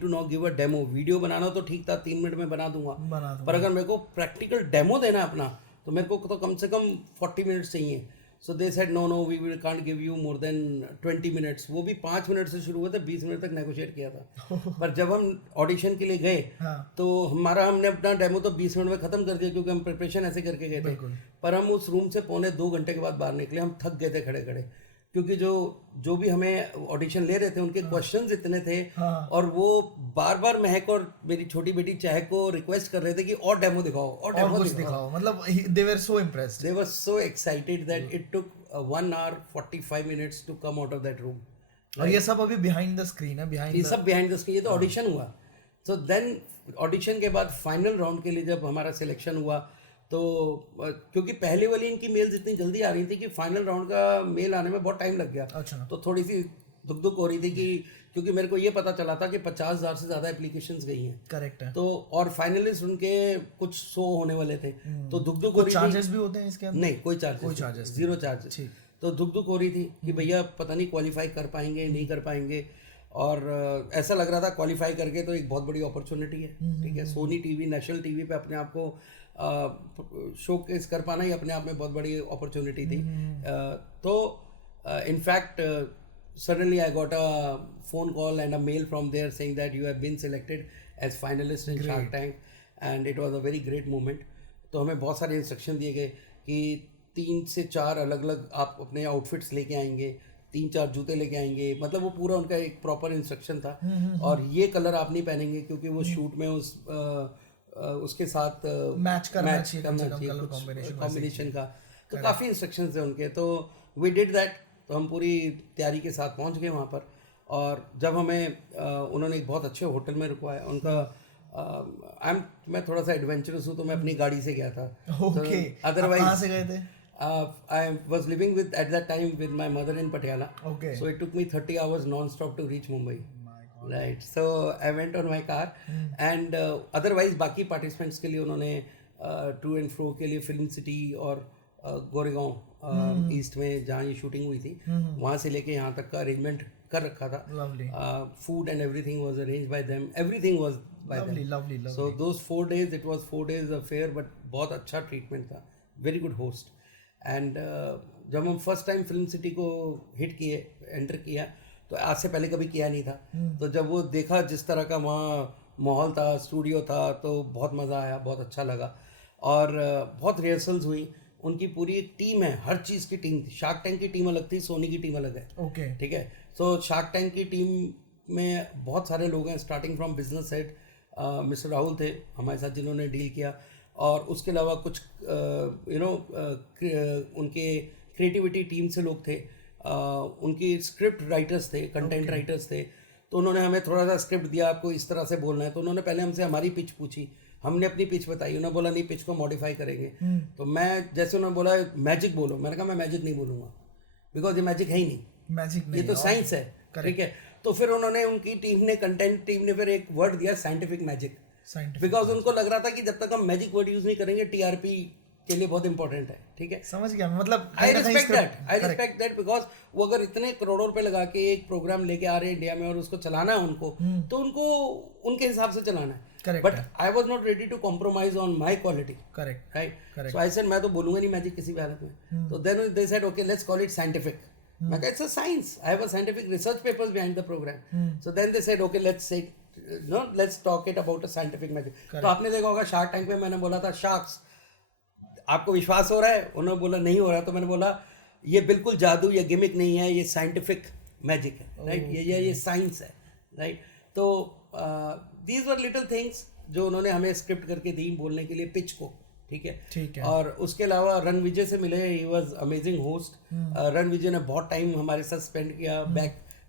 to now give a demo. Video बनाना तो ठीक था, 3 minute में बना दूंगा. पर अगर मेरे को practical demo देना है अपना, तो मेरे को तो कम से कम 40 मिनट्स चाहिए. So they said no, we can't give you more than 20 minutes. वो भी 5 मिनट से शुरू हुआ था, 20 मिनट तक नेगोशिएट किया था. पर जब हम ऑडिशन के लिए गए तो हमने अपना डेमो तो 20 मिनट में खत्म कर दिया क्योंकि हम प्रिपरेशन ऐसे करके गए थे. पर हम उस रूम से 2.25 घंटे के बाद बाहर निकले. हम थक गए थे खड़े खड़े, क्योंकि जो भी हमें ऑडिशन ले रहे थे उनके क्वेश्चंस इतने थे और वो बार बार महक और मेरी छोटी बेटी चहक को रिक्वेस्ट कर रहे थे कि और डेमो दिखाओ और डेमो दिखाओ. मतलब they were so impressed. They were so excited that it took 1 hour 45 minutes to come out of that room. और ये सब अभी behind the screen है, ये सब behind the screen. ये तो ऑडिशन हुआ. So then ऑडिशन के बाद फाइनल राउंड के लिए जब हमारा सिलेक्शन हुआ तो क्योंकि पहले वाली इनकी मेल्स इतनी जल्दी आ रही थी कि फाइनल राउंड का मेल आने में बहुत टाइम लग गया. तो थोड़ी सी दुख हो रही थी कि क्योंकि मेरे को ये पता चला था कि 50,000 से ज़्यादा एप्लीकेशंस गई हैं. करेक्ट है. तो और फाइनलिस्ट उनके कुछ 100 होने वाले थे. तो दुख हो रही थी. चार्जेस भी होते हैं इसके अंदर? नहीं, कोई चार्जेस, 0 चार्जेस. तो दुख हो रही थी कि भैया पता नहीं क्वालिफाई कर पाएंगे नहीं कर पाएंगे. और ऐसा लग रहा था क्वालिफाई करके तो एक बहुत बड़ी अपॉर्चुनिटी है. ठीक है, सोनी टीवी, नेशनल टीवी पे अपने आप को शोकेस कर पाना ही अपने आप में बहुत बड़ी अपॉर्चुनिटी थी. तो in fact suddenly I got a phone call and a mail from there saying that you have been selected as finalist in Shark Tank and it was a very great moment. तो हमें बहुत सारे instruction दिए गए कि 3 से 4 अलग अलग आप अपने आउटफिट्स लेके आएंगे, 3-4 जूते लेके आएंगे. मतलब वो पूरा उनका एक प्रॉपर इंस्ट्रक्शन था. और ये कलर आप नहीं पहनेंगे क्योंकि वो शूट में उसके साथ मैच करना चाहिए कॉम्बिनेशन का. तो काफ़ी इंस्ट्रक्शंस थे उनके. तो वी डिड दैट. तो हम पूरी तैयारी के साथ पहुंच गए वहाँ पर. और जब हमें उन्होंने एक बहुत अच्छे होटल में रुकवाया. उनका मैं थोड़ा सा एडवेंचरस हूँ तो मैं अपनी गाड़ी से गया था. अदरवाइज कहाँ से गए थे? I was living at that time with my mother in Patiala. So it took me 30 hours non-stop to reach Mumbai. Right. So I went on my car and otherwise बाकी participants के लिए उन्होंने to and fro के लिए film city और Goregaon east में जहाँ ये शूटिंग हुई थी वहाँ से लेके यहाँ तक का अरेंजमेंट कर रखा था. Food and everything was arranged bye them. Everything was by them. So those 4 days it was 4 days affair but बहुत अच्छा ट्रीटमेंट था. Very good host. एंड जब हम फर्स्ट टाइम फिल्म सिटी को एंटर किया तो आज से पहले कभी किया नहीं था. तो जब वो देखा जिस तरह का वहाँ माहौल था, स्टूडियो था, तो बहुत मज़ा आया, बहुत अच्छा लगा. और बहुत रिहर्सल्स हुई. उनकी पूरी एक टीम है, हर चीज़ की टीम थी. शार्क टैंक की टीम अलग थी, सोनी की टीम अलग है. ठीक है. सो शार्क टैंक की टीम में बहुत सारे लोग हैं. Starting from business head mister Rahul थे हमारे साथ जिन्होंने डील किया. और उसके अलावा कुछ उनके क्रिएटिविटी टीम से लोग थे. उनकी स्क्रिप्ट राइटर्स थे, कंटेंट राइटर्स थे. तो उन्होंने हमें थोड़ा सा स्क्रिप्ट दिया, आपको इस तरह से बोलना है. तो उन्होंने पहले हमसे हमारी पिच पूछी. हमने अपनी पिच बताई. उन्होंने बोला नहीं, पिच को मॉडिफाई करेंगे. तो मैं जैसे उन्होंने बोला मैजिक बोलो, मैंने कहा मैं मैजिक नहीं बोलूँगा बिकॉज ये मैजिक है ही नहीं. मैजिक ये तो साइंस है. ठीक है. तो फिर उन्होंने उनकी टीम ने, कंटेंट टीम ने फिर एक वर्ड दिया साइंटिफिक मैजिक. बिकॉज उनको लग रहा था कि जब तक हम मैजिक वर्ड यूज़ नहीं करेंगे टीआरपी के लिए बहुत इंपॉर्टेंट है, ठीक है। समझ गया मतलब आई रिस्पेक्ट दैट बिकॉज वो अगर इतने करोड़ों रुपए लगा के एक प्रोग्राम लेके आ रहे हैं इंडिया में और उसको चलाना है उनको, तो उनको उनके हिसाब से चलाना है। But I was not ready to compromise on my quality, correct right. So I said मैं तो बोलूंगा नहीं मैजिक किसी भी हालत में। तो then they said okay let's call it scientific. मैं कहा it's a science, I have a scientific research papers behind the programme. So then they said okay let's talk it about a scientific magic. तो आपने देखा होगा shark tank में मैंने बोला था शार्क्स, आपको विश्वास हो रहा है? उन्होंने बोला नहीं हो रहा। तो मैंने बोला ये बिल्कुल जादू या गिमिक नहीं है, ये साइंटिफिक मैजिक है, राइट। ये साइंस है, राइट। तो दीज वर लिटिल थिंग्स जो उन्होंने हमें स्क्रिप्ट करके दी बोलने के लिए पिच को, ठीक है। और उसके अलावा रणविजय से मिले, he was amazing host. Ranvijay ने बहुत टाइम हमारे साथ स्पेंड किया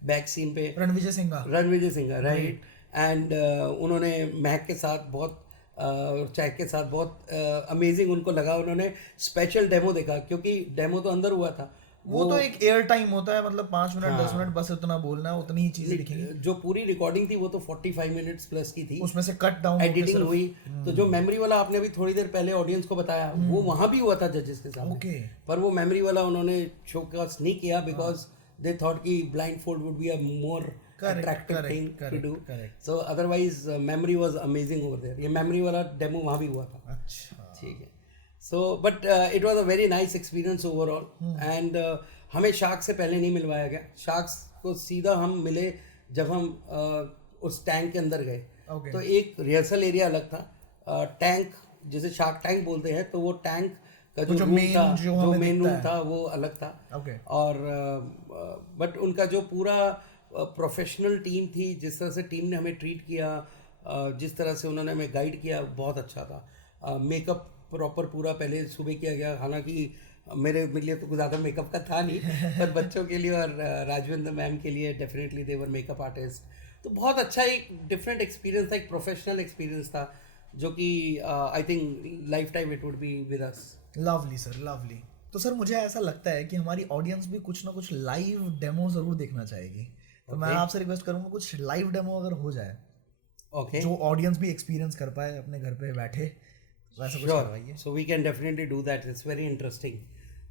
बैक सीन पे। रणविजय सिंह, राइट। एंड उन्होंने महक के साथ बहुत चैक के साथ बहुत अमेजिंग उनको लगा। उन्होंने स्पेशल डेमो देखा, क्योंकि डेमो तो अंदर हुआ था, वो तो एक एयर टाइम होता है, मतलब 5 मिनट 10 मिनट बस उतना बोलना है, उतनी ही चीजें दिखेंगी। जो पूरी रिकॉर्डिंग थी वो तो 45 मिनट्स प्लस की थी, उसमें से कट डाउन एडिटिंग हुई। तो जो मेमोरी वाला आपने अभी थोड़ी देर पहले ऑडियंस को बताया, वो वहां भी हुआ था जजेस के साथ। पर वो मेमोरी वाला उन्होंने शोकास नहीं किया बिकॉज दे थॉट कि blind fold would be a more attractive thing to do. So otherwise memory was amazing over there. ये memory वाला डेमो वहाँ भी हुआ था। अच्छा, ठीक है। So but it was a very nice experience overall. And हमें शार्क से पहले नहीं मिलवाया गया। शार्क्स को सीधा हम मिले जब हम उस टैंक के अंदर गए। तो एक रिहर्सल एरिया अलग था, टैंक जिसे शार्क टैंक बोलते हैं, तो वो टैंक का जो मेन रूम था वो अलग था। और बट उनका जो पूरा प्रोफेशनल टीम थी, जिस तरह से टीम ने हमें ट्रीट किया, जिस तरह से उन्होंने हमें गाइड किया, बहुत अच्छा था। मेकअप प्रॉपर पूरा पहले सुबह किया गया, हालांकि मेरे लिए तो ज़्यादा मेकअप का था नहीं, पर बच्चों के लिए और राजविंदर मैम के लिए डेफिनेटली देवर मेकअप आर्टिस्ट। तो बहुत अच्छा एक डिफरेंट एक्सपीरियंस था, एक प्रोफेशनल एक्सपीरियंस था, जो कि I think life time it would be with us. Lovely sir, lovely. तो सर मुझे ऐसा लगता है कि हमारी ऑडियंस भी कुछ ना कुछ लाइव डेमो ज़रूर देखना चाहेगी। तो मैं आपसे रिक्वेस्ट करूंगा कुछ लाइव डेमो अगर हो जाए, जो ऑडियंस भी एक्सपीरियंस कर पाए अपने घर पे बैठे, वैसा कुछ करवाइए। So we can definitely do that, it's very interesting.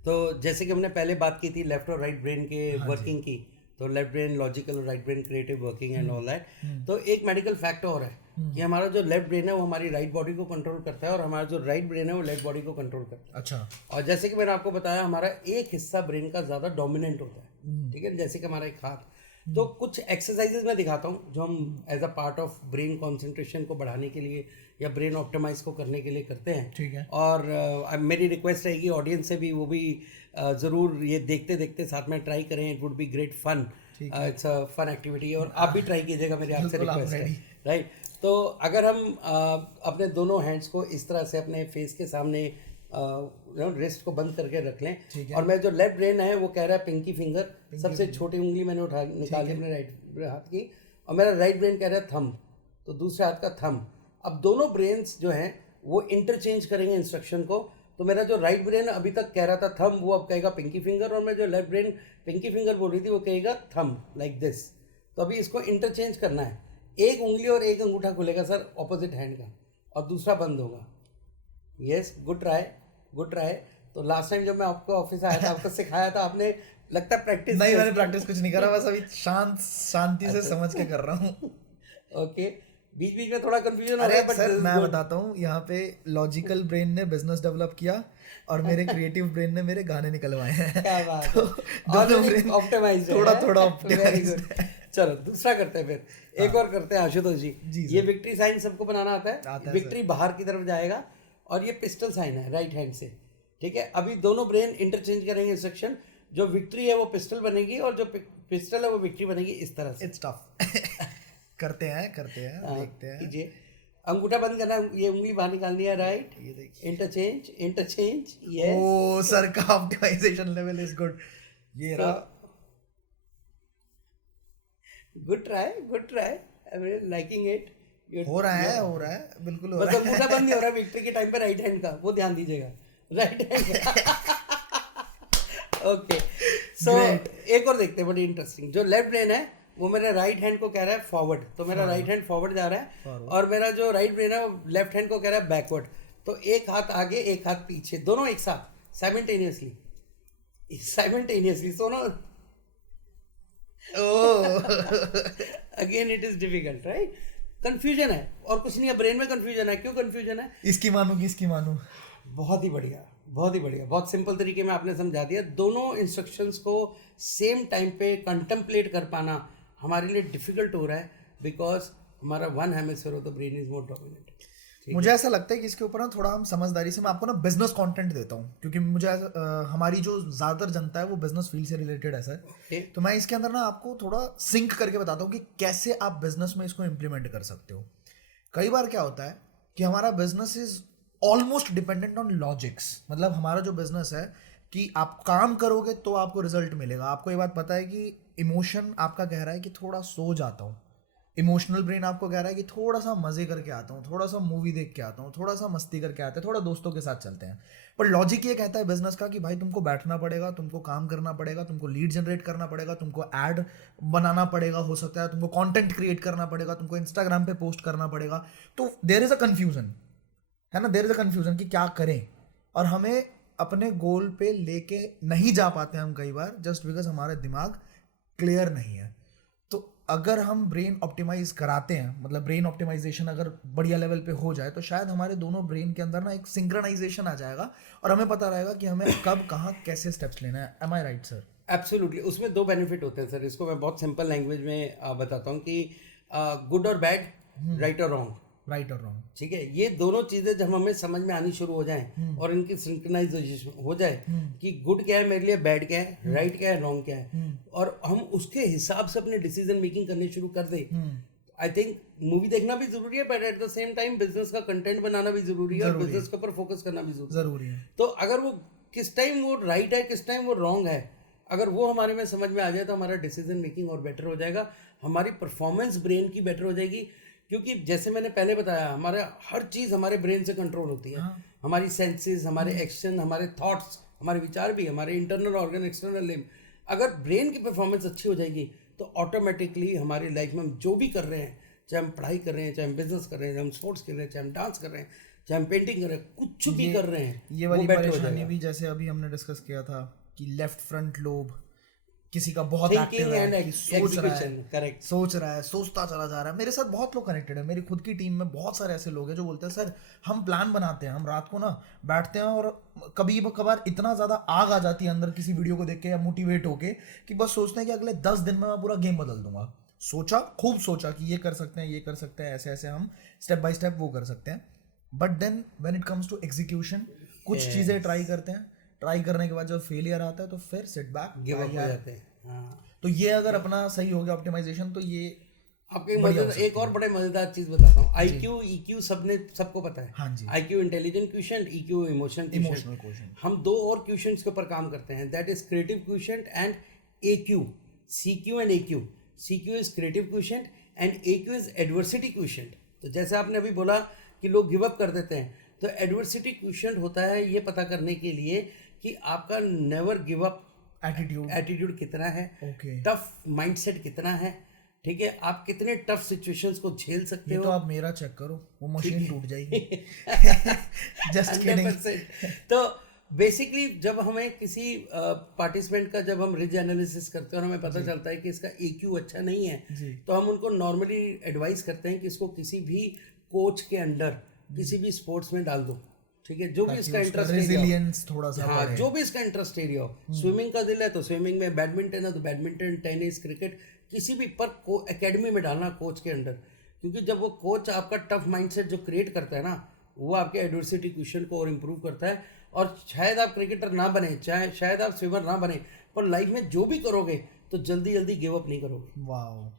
तो जैसे कि हमने पहले बात की थी लेफ्ट और राइट ब्रेन के वर्किंग की, तो लेफ्ट ब्रेन लॉजिकल और right brain creative working and all that. तो एक मेडिकल फैक्ट और है कि हमारा जो लेफ्ट ब्रेन है वो हमारी राइट बॉडी को कंट्रोल करता है, और हमारा जो राइट ब्रेन है वो लेफ्ट बॉडी को कंट्रोल करता है। अच्छा। और जैसे कि मैंने आपको बताया, हमारा एक हिस्सा ब्रेन का ज़्यादा डोमिनेंट होता है, ठीक है, जैसे कि हमारा एक हाथ। तो कुछ एक्सरसाइजेज मैं दिखाता हूँ जो हम as a part of brain concentration को बढ़ाने के लिए या ब्रेन ऑप्टिमाइज को करने के लिए करते हैं। ठीक है। और मेरी रिक्वेस्ट रहेगी ऑडियंस से भी, वो भी ज़रूर ये देखते देखते साथ में ट्राई करें, it would be great fun, it's a fun activity. और आप भी ट्राई कीजिएगा, मेरी आपसे रिक्वेस्ट है, राइट। तो अगर हम अपने दोनों हैंड्स को इस तरह से अपने फेस के सामने रिस्ट को बंद करके रख लें, और मैं जो लेफ्ट ब्रेन है वो कह रहा है पिंकी फिंगर, सबसे छोटी उंगली मैंने निकाली अपने राइट हाथ की, और मेरा राइट ब्रेन कह रहा है थंब, तो दूसरे हाथ का थंब। अब दोनों ब्रेन्स जो हैं वो इंटरचेंज करेंगे इंस्ट्रक्शन को। तो मेरा जो राइट ब्रेन अभी तक कह रहा था थंब, वो अब कहेगा पिंकी फिंगर, और मैं जो लेफ्ट ब्रेन पिंकी फिंगर बोल रही थी वो कहेगा थंब, लाइक दिस। तो अभी इसको इंटरचेंज करना है, एक उंगली और एक अंगूठा खुलेगा सर ऑपोजिट हैंड का, और दूसरा बंद होगा। Yes, good try. तो लास्ट टाइम जब मैं आपको ऑफिस आया था, आपको सिखाया था, आपने लगता है प्रैक्टिस नहीं, मैंने प्रैक्टिस कुछ नहीं करा, बस अभी शांति से समझ के कर रहा हूँ। ओके, बीच बीच में थोड़ा कंफ्यूजन हो रहा है, बट सर मैं बताता हूँ, यहाँ पे लॉजिकल ब्रेन ने बिजनेस डेवलप किया और मेरे क्रिएटिव ब्रेन ने मेरे गाने निकलवाए हैं। क्या बात है, दोनों ब्रेन ऑप्टिमाइज्ड है, थोड़ा ऑप्टिमाइज्ड है। चलो दूसरा करते हैं फिर, एक और करते हैं आशुतोष जी। ये विक्ट्री साइन सबको बनाना आता है। विक्ट्री बाहर की तरफ जाएगा और ये पिस्टल साइन है राइट हैंड से, ठीक है। अभी दोनों ब्रेन इंटरचेंज करेंगे इंस्ट्रक्शन, जो विक्ट्री है वो पिस्टल बनेगी और जो पिस्टल है वो विक्ट्री बनेगी, इस तरह से। It's tough. करते हैं देखते हैं। कीजिए, अंगूठा बंद करना है, ये उंगली बाहर निकालनी है, राइट, ये देखिए, इंटरचेंज। यस, ओ सर का ऑप्टिमाइजेशन लेवल इज गुड। ये रहा, good try, I am liking it. हो रहा है बिल्कुल हो बस रहा है। अंगूठा बंद नहीं हो रहा विक्ट्री के टाइम पे राइट हैंड का, वो ध्यान दीजिएगा, राइट हैंड। ओके, सो एक और देखते हैं, बड़ी इंटरेस्टिंग। जो लेफ्ट ब्रेन है वो मेरे राइट हैंड को कह रहा है फॉरवर्ड, तो मेरा राइट हैंड फॉरवर्ड जा रहा है, और मेरा जो राइट ब्रेन है वो लेफ्ट हैंड को कह रहा है बैकवर्ड। तो एक हाथ आगे एक हाथ पीछे, दोनों एक साथ साइमल्टेनियसली सोनो. Again it is difficult, right? Confusion है और कुछ नहीं है, ब्रेन में कंफ्यूजन है. क्यों कंफ्यूजन है? इसकी मानू किसकी मानू. बहुत ही बढ़िया, बहुत ही बढ़िया, बहुत सिंपल तरीके में आपने समझा दिया. दोनों इंस्ट्रक्शंस को सेम टाइम पे कंटेम्पलेट कर पाना हमारे लिए डिफिकल्ट हो रहा है, बिकॉज हमारा one hemisphere of the brain is more dominant. मुझे ऐसा लगता है कि इसके ऊपर ना थोड़ा हम समझदारी से, मैं आपको ना बिजनेस कंटेंट देता हूँ, क्योंकि मुझे हमारी जो ज़्यादातर जनता है वो बिजनेस फील्ड से रिलेटेड है सर. तो मैं इसके अंदर ना आपको थोड़ा सिंक करके बताता हूँ कि कैसे आप बिजनेस में इसको इम्प्लीमेंट कर सकते हो. कई बार क्या होता है कि हमारा business is almost dependent on logics. मतलब हमारा जो बिजनेस है कि आप काम करोगे तो आपको रिजल्ट मिलेगा. आपको ये बात पता है कि इमोशन आपका कह रहा है कि थोड़ा सो जाता हूँ, इमोशनल ब्रेन आपको कह रहा है कि थोड़ा सा मजे करके आता हूँ, थोड़ा सा मूवी देख के आता हूँ, थोड़ा सा मस्ती करके आते हैं, थोड़ा दोस्तों के साथ चलते हैं. पर लॉजिक ये कहता है बिजनेस का कि भाई तुमको बैठना पड़ेगा, तुमको काम करना पड़ेगा, तुमको लीड जनरेट करना पड़ेगा, तुमको ऐड बनाना पड़ेगा, हो सकता है तुमको कंटेंट क्रिएट करना पड़ेगा, तुमको इंस्टाग्राम पे पोस्ट करना पड़ेगा. तो देयर इज अ कन्फ्यूजन, है ना, देयर इज अ कन्फ्यूजन कि क्या करें. और हमें अपने गोल पे लेके नहीं जा पाते हम कई बार, जस्ट बिकॉज हमारा दिमाग क्लियर नहीं है. तो अगर हम ब्रेन ऑप्टिमाइज कराते हैं, मतलब ब्रेन ऑप्टिमाइजेशन अगर बढ़िया लेवल पे हो जाए, तो शायद हमारे दोनों ब्रेन के अंदर ना एक सिंक्रोनाइजेशन आ जाएगा और हमें पता रहेगा कि हमें कब कहाँ कैसे स्टेप्स लेना है. एम आई राइट सर? एब्सोल्युटली. उसमें दो बेनिफिट होते हैं सर. इसको मैं बहुत सिंपल लैंग्वेज में बताता हूँ कि गुड और बैड, राइट और रॉन्ग. राइट और रॉन्ग, ठीक है, ये दोनों चीजें जब हमें समझ में आनी शुरू हो जाएं और इनकी सिंक्रोनाइजेशन हो जाए कि गुड क्या है मेरे लिए, बैड क्या है, राइट क्या है, रॉन्ग क्या है, और हम उसके हिसाब से अपने डिसीजन मेकिंग करनी शुरू कर दे. आई थिंक मूवी देखना भी जरूरी है, but at the same time business का कंटेंट बनाना भी जरूरी है और बिजनेस के ऊपर फोकस करना भी जरूरी है. तो अगर वो किस टाइम वो राइट है, किस टाइम वो रॉन्ग है, अगर वो हमारे में समझ में आ जाए तो हमारा डिसीजन मेकिंग और बेटर हो जाएगा, हमारी परफॉर्मेंस ब्रेन की बेटर हो जाएगी. क्योंकि जैसे मैंने पहले बताया, हमारा हर चीज़ हमारे ब्रेन से कंट्रोल होती है. हमारी सेंसेस, हमारे एक्शन, हमारे थॉट्स, हमारे विचार भी, हमारे इंटरनल ऑर्गन, एक्सटर्नल लिम्ब. अगर ब्रेन की परफॉर्मेंस अच्छी हो जाएगी तो ऑटोमेटिकली हमारी लाइफ में हम जो भी कर रहे हैं, चाहे हम पढ़ाई कर रहे हैं, चाहे हम बिजनेस कर रहे हैं, चाहे हम स्पोर्ट्स कर रहे हैं, चाहे हम डांस कर रहे हैं, चाहे हम पेंटिंग कर रहे हैं, कुछ भी कर रहे हैं, ये वाली परेशानी भी जैसे अभी हमने डिस्कस किया था कि लेफ्ट फ्रंट लोब किसी का बहुत एक्टिव है, कि सोच रहा है, करेक्ट, सोच रहा है, सोचता चला जा रहा है. मेरे साथ बहुत लोग कनेक्टेड है, मेरी खुद की टीम में बहुत सारे ऐसे लोग हैं जो बोलते हैं सर हम प्लान बनाते हैं, हम रात को ना बैठते हैं और कभी कभार इतना ज़्यादा आग आ जाती है अंदर किसी वीडियो को देख के या मोटिवेट होके कि बस सोचते हैं कि अगले 10 दिन में मैं पूरा गेम बदल दूंगा. सोचा, खूब सोचा कि ये कर सकते हैं, ये कर सकते हैं, ऐसे ऐसे हम स्टेप बाय स्टेप वो कर सकते हैं. But then when it comes to execution, कुछ चीज़ें ट्राई करते हैं, ट्राई करने के बाद जब फेलियर आता है तो फिर सिट बैक, गिव अप हो जाते हैं. तो ये अगर अपना सही हो गया ऑप्टिमाइजेशन, तो ये आपके मजेदार एक और बड़े मजेदार चीज बताता हूँ. IQ, EQ सबको पता है. हाँ जी. IQ intelligent question, EQ emotional question. हम दो और क्वेश्चंस के ऊपर काम करते हैं, that is creative question and AQ. CQ and AQ. CQ is creative question and AQ is adversity question. तो जैसे आपने अभी बोला कि लोग गिव अप कर देते हैं, तो एडवर्सिटी क्वेश्चन होता है ये पता करने के लिए कि आपका नेवर गिव अप एटीट्यूड कितना है, टफ माइंडसेट कितना है. ठीक है, आप कितने टफ सिचुएशंस को झेल सकते हो. तो आप मेरा चेक करो, वो मशीन टूट जाएगी. Just kidding. तो बेसिकली जब हमें किसी पार्टिसिपेंट का जब हम रिज एनालिसिस करते हैं और हमें पता चलता है कि इसका EQ अच्छा नहीं है, तो हम उनको नॉर्मली एडवाइस करते हैं कि इसको किसी भी कोच के अंडर किसी भी स्पोर्ट्स में डाल दो. ठीक है, जो भी इसका इंटरेस्ट रेजिलियंस थोड़ा सा, हाँ, जो भी इसका इंटरेस्ट एरिया हो. स्विमिंग का दिल है तो स्विमिंग में, बैडमिंटन है तो बैडमिंटन, टेनिस, क्रिकेट, किसी भी पर एकेडमी में डालना कोच के अंडर. क्योंकि जब वो कोच आपका टफ माइंडसेट जो क्रिएट करता है ना, वो आपके एडवर्सिटी क्वेश्चन को और इम्प्रूव करता है. और शायद आप क्रिकेटर ना बने, चाहे शायद आप स्विमर ना बने, पर लाइफ में जो भी करोगे तो जल्दी जल्दी गिव अप नहीं करोगे. वाओ.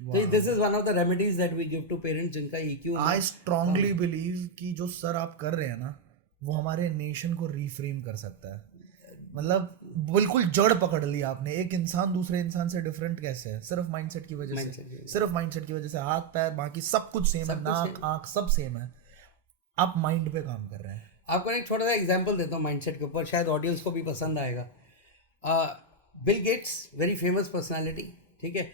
तो this is one of the remedies that we give to parents जिनका EQ. आई स्ट्रांगली बिलीव कि जो सर आप कर रहे हैं ना, वो हमारे नेशन को रीफ्रेम कर सकता है. मतलब बिल्कुल जड़ पकड़ ली आपने. एक इंसान दूसरे इंसान से डिफरेंट कैसे है? सिर्फ माइंडसेट की वजह से. सिर्फ माइंडसेट की वजह से. हाथ पैर बाकी सब कुछ सेम है, नाक आंख सब सेम है. आप माइंड पे काम कर रहे हैं. आपको एक छोटा सा एग्जांपल देता हूँ माइंडसेट के ऊपर, शायद ऑडियंस को भी पसंद आएगा. Bill Gates, very famous personality. ठीक है,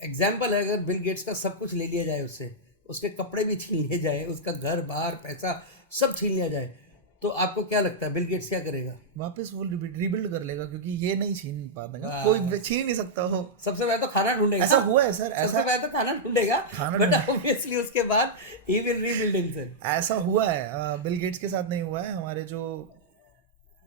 एग्जाम्पल है, अगर बिल गेट्स का सब कुछ ले लिया जाए उससे, उसके कपड़े भी छीन लिए जाए, उसका घर बार पैसा सब छीन लिया जाए, तो आपको क्या लगता है बिल गेट्स क्या करेगा? वापस वो रिबिल्ड कर लेगा, क्योंकि ये नहीं छीन पाएगा, कोई छीन नहीं सकता हो। सबसे पहले तो खाना ढूंढेगा। ऐसा हुआ है सर, सबसे ऐसा पहले तो खाना ढूंढेगा, खाना बट ऑब्वियसली उसके बाद ही विल रीबिल्ड हिमसेल्फ। ऐसा हुआ है, बिल गेट्स के साथ नहीं हुआ है, हमारे जो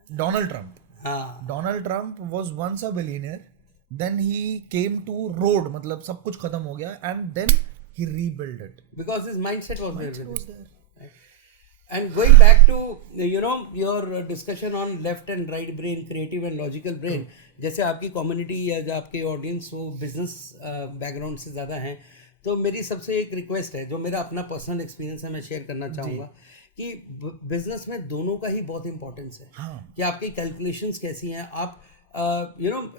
डोनाल्ड ट्रम्प, हाँ, Donald Trump was once a billionaire, then he came to road, मतलब सब कुछ खत्म हो गया, and then he rebuild it because his mindset was there with it. And going back to your discussion on left and right brain, creative and logical brain, जैसे आपकी community या जो आपके ऑडियंस वो बिजनेस बैकग्राउंड से ज़्यादा हैं, तो मेरी सबसे एक रिक्वेस्ट है जो मेरा अपना पर्सनल एक्सपीरियंस है मैं शेयर करना चाहूँगा कि बिजनेस में दोनों का ही बहुत इंपॉर्टेंस है। हाँ। कि आपकी कैलकुलेशंस कैसी हैं, आप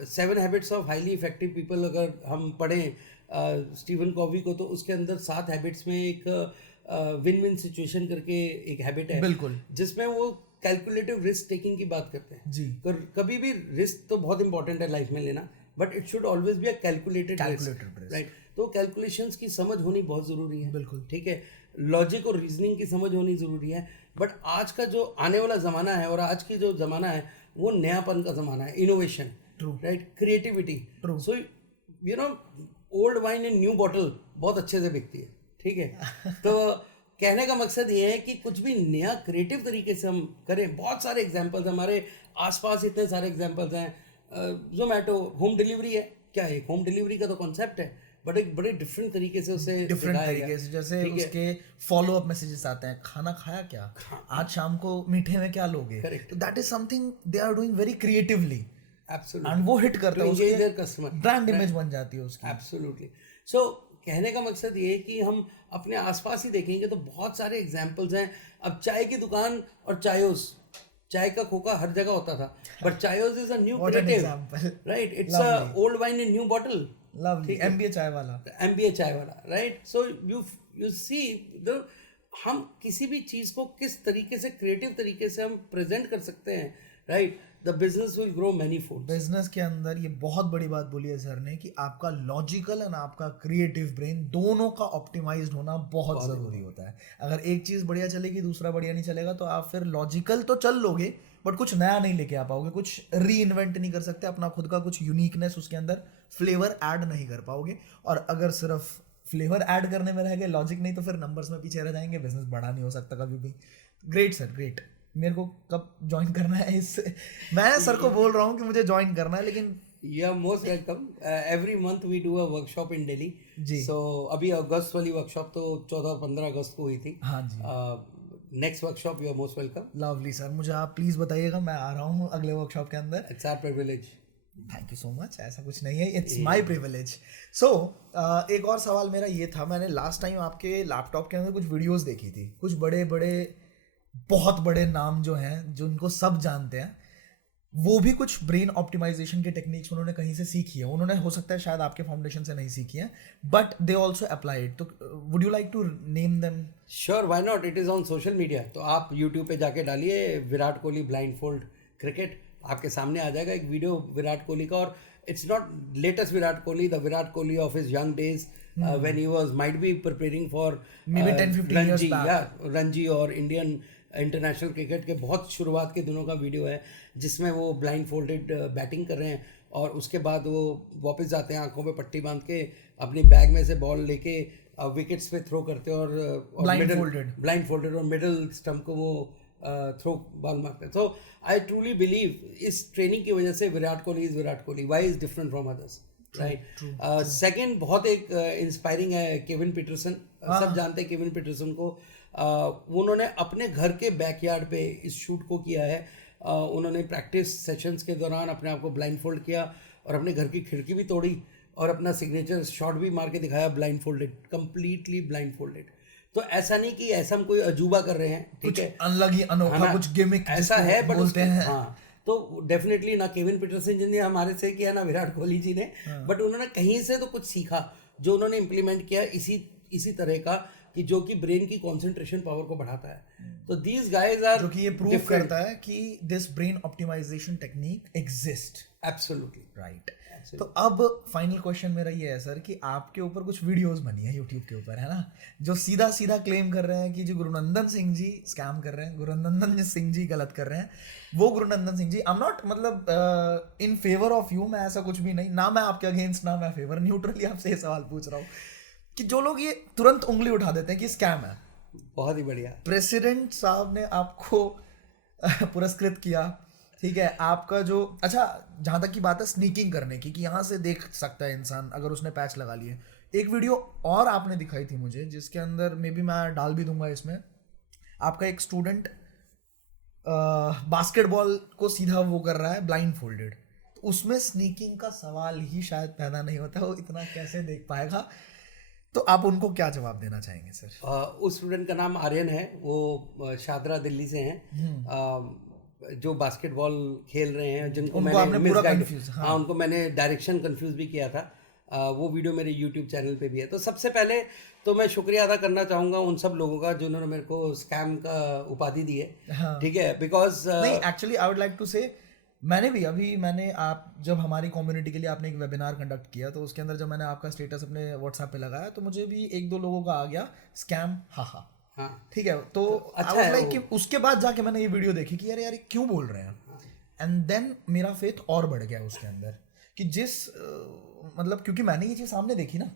7 habits of highly effective people अगर हम पढ़ें स्टीवन कॉवी को, तो उसके अंदर 7 हैबिट्स में एक विन विन सिचुएशन करके एक हैबिट है, बिल्कुल, जिसमें वो कैलकुलेटिव रिस्क टेकिंग की बात करते हैं जी। कभी भी रिस्क तो बहुत इंपॉर्टेंट है लाइफ में लेना, but it should always be a calculated risk, right? तो कैलकुलेशंस की समझ होनी बहुत ज़रूरी है, बिल्कुल, ठीक है। लॉजिक और रीजनिंग की समझ होनी ज़रूरी है, बट आज का जो आने वाला ज़माना है और आज की जो ज़माना है वो नयापन का ज़माना है, innovation, right, creativity. So old wine in new bottle बहुत अच्छे से बिकती है, ठीक है। तो कहने का मकसद ये है कि कुछ भी नया क्रिएटिव तरीके से हम करें। बहुत सारे एग्जांपल्स हमारे आसपास, इतने सारे एग्जांपल्स हैं। जोमेटो होम डिलीवरी है, क्या है, होम डिलीवरी का तो कॉन्सेप्ट है, बट एक बड़े डिफरेंट तरीके से उसे डिफरेंट तरीके से, जैसे उसके फॉलो अप मैसेजेस आते हैं, खाना खाया क्या, आज शाम को मीठे में क्या लोगे, तो that is something they are doing very creatively, absolutely, and वो हिट करता है, उसके कस्टमर ब्रांड इमेज बन जाती है उसकी। एब्सोल्युटली। सो कहने का मकसद ये है कि हम अपने आसपास ही देखेंगे तो बहुत सारे एग्जांपल्स हैं। अब चाय की दुकान और चायोस, चाय का खोखा हर जगह होता था, but Chaayos is a new creative, right? It's a old wine in new bottle, lovely, MBA चाय वाला, एमबीए चाय वाला, राइट? सो यू सी हम किसी भी चीज़ को किस तरीके से क्रिएटिव तरीके से हम प्रेजेंट कर सकते हैं, right? The business will grow many fold. Business के अंदर ये बहुत बड़ी बात बोली है सर ने कि आपका लॉजिकल एंड आपका क्रिएटिव ब्रेन दोनों का ऑप्टिमाइज्ड होना बहुत ज़रूरी होता है। अगर एक चीज़ बढ़िया चलेगी दूसरा बढ़िया नहीं चलेगा, तो आप फिर लॉजिकल तो चल लोगे बट कुछ नया नहीं लेके आ पाओगे, कुछ री इन्वेंट नहीं कर सकते, अपना खुद का कुछ यूनिकनेस उसके अंदर फ्लेवर ऐड नहीं कर पाओगे। और अगर सिर्फ फ्लेवर ऐड करने में रह गए, लॉजिक नहीं, तो फिर नंबर्स में पीछे रह जाएंगे, बिजनेस बड़ा नहीं हो सकता कभी भी। Great sir, great. मेरे को कब ज्वाइन करना है इससे? मैं सर को बोल रहा हूँ कि मुझे ज्वाइन करना है, लेकिन You are most welcome. Every month we do a workshop in Delhi. Ji. So अभी अगस्त वाली वर्कशॉप तो 14 और 15 अगस्त को हुई थी। हाँ जी। Next workshop you are most welcome. Lovely sir, मुझे आप प्लीज़ बताइएगा, मैं आ रहा हूँ अगले वर्कशॉप के अंदर। It's our privilege. Thank you so much. ऐसा कुछ नहीं है, इट्स माई प्रिविलेज। सो एक और सवाल मेरा ये था, मैंने लास्ट टाइम आपके लैपटॉप के अंदर कुछ वीडियोस देखी थी, कुछ बड़े बड़े बहुत बड़े नाम जो हैं, जो उनको सब जानते हैं, वो भी कुछ ब्रेन ऑप्टिमाइजेशन के टेक्निक्स उन्होंने कहीं से सीखी है। उन्होंने हो सकता है शायद आपके फाउंडेशन से नहीं सीखी है, बट दे ऑल्सो अप्लाइड। तो would you like to name them? Sure, why not, it is on social media. तो आप यूट्यूब पे जाके डालिए Virat Kohli blind fold cricket, आपके सामने आ जाएगा एक वीडियो विराट कोहली का। और it's not latest Virat Kohli, the Virat Kohli of his young days when he was might be preparing for Maybe 10-15 years back. Ranji और इंडियन इंटरनेशनल क्रिकेट के बहुत शुरुआत के दिनों का वीडियो है, जिसमें वो ब्लाइंड फोल्डेड बैटिंग कर रहे हैं और उसके बाद वो वापस जाते हैं आंखों पे पट्टी बांध के, अपनी बैग में से बॉल लेके विकेट्स पे थ्रो करते हैं और ब्लाइंड फोल्डेड और मिडल स्टंप को वो थ्रो बॉल मारते हैं। तो आई ट्रूली बिलीव इस ट्रेनिंग की वजह से Virat Kohli is Virat Kohli, why is different from others, right? Second बहुत एक इंस्पायरिंग है केविन पीटरसन। सब जानते हैं केविन पीटरसन को। उन्होंने अपने घर के बैकयार्ड पे इस शूट को किया है। उन्होंने प्रैक्टिस सेशंस के दौरान अपने आप को ब्लाइंड फोल्ड किया और अपने घर की खिड़की भी तोड़ी और अपना सिग्नेचर शॉट भी मार के दिखाया blind folded, completely blind folded. तो ऐसा नहीं कि ऐसा हम कोई अजूबा कर रहे हैं, ठीक है, अलग ही अनोखा कुछ गिमिक ऐसा है, बट बोलते हैं। हाँ, तो डेफिनेटली ना केविन पीटरसन जी ने हमारे से किया, ना विराट कोहली जी ने, बट उन्होंने कहीं से तो कुछ सीखा जो उन्होंने इम्प्लीमेंट किया इसी तरह का, कि जो कि ब्रेन की कंसंट्रेशन पावर को बढ़ाता है। तो दीज गाइज आर, जो कि ये प्रूव करता है कि this brain optimisation technique exist. Absolutely right. तो अब फाइनल क्वेश्चन मेरा ये है सर कि आपके ऊपर कुछ वीडियोस बनी है यूट्यूब के ऊपर, है ना, जो सीधा सीधा क्लेम कर रहे हैं कि जो गुरुनंदन सिंह जी स्कैम कर रहे हैं, गुरुनंदन सिंह जी गलत कर रहे हैं। वो गुरुनंदन Singh ji, I am not मतलब इन फेवर ऑफ यू, मैं ऐसा कुछ भी नहीं, ना मैं आपके अगेंस्ट ना मैं फेवर, न्यूट्रली आपसे ये सवाल पूछ रहा हूँ कि जो लोग ये तुरंत उंगली उठा देते हैं कि स्कैम है। बहुत ही बढ़िया। प्रेसिडेंट साहब ने आपको पुरस्कृत किया, ठीक है, आपका जो, अच्छा जहाँ तक की बात है स्नीकिंग करने की कि यहाँ से देख सकता है इंसान अगर उसने पैच लगा लिए, एक वीडियो और आपने दिखाई थी मुझे जिसके अंदर मे बी मैं डाल भी दूंगा इसमें, आपका एक स्टूडेंट बास्केटबॉल को सीधा वो कर रहा है ब्लाइंड फोल्डेड, तो उसमें स्नीकिंग का सवाल ही शायद पैदा नहीं होता, वो इतना कैसे देख पाएगा। तो आप उनको क्या जवाब देना चाहेंगे सर? उस स्टूडेंट का नाम आर्यन है, वो शादरा दिल्ली से हैं, जो बास्केटबॉल खेल रहे हैं, जिनको मैंने मिसगाइड, हाँ उनको मैंने डायरेक्शन कंफ्यूज भी किया था। वो वीडियो मेरे यूट्यूब चैनल पे भी है। तो सबसे पहले तो मैं शुक्रिया अदा करना चाहूँगा उन सब लोगों का जिन्होंने मेरे को स्कैम का उपाधि दी है, ठीक है, बिकॉज नहीं actually I would like to say, मैंने आप जब हमारी कम्युनिटी के लिए आपने एक वेबिनार कंडक्ट किया तो उसके अंदर जब मैंने आपका स्टेटस अपने व्हाट्सएप पे लगाया तो मुझे भी एक दो लोगों का आ गया स्कैम, हाँ ठीक है। तो अच्छा है कि उसके बाद जाके मैंने ये वीडियो देखी कि यार क्यों बोल रहे हैं, एंड देन मेरा फेथ और बढ़ गया उसके अंदर कि जिस मतलब क्योंकि मैंने ये चीज़ सामने देखी ना,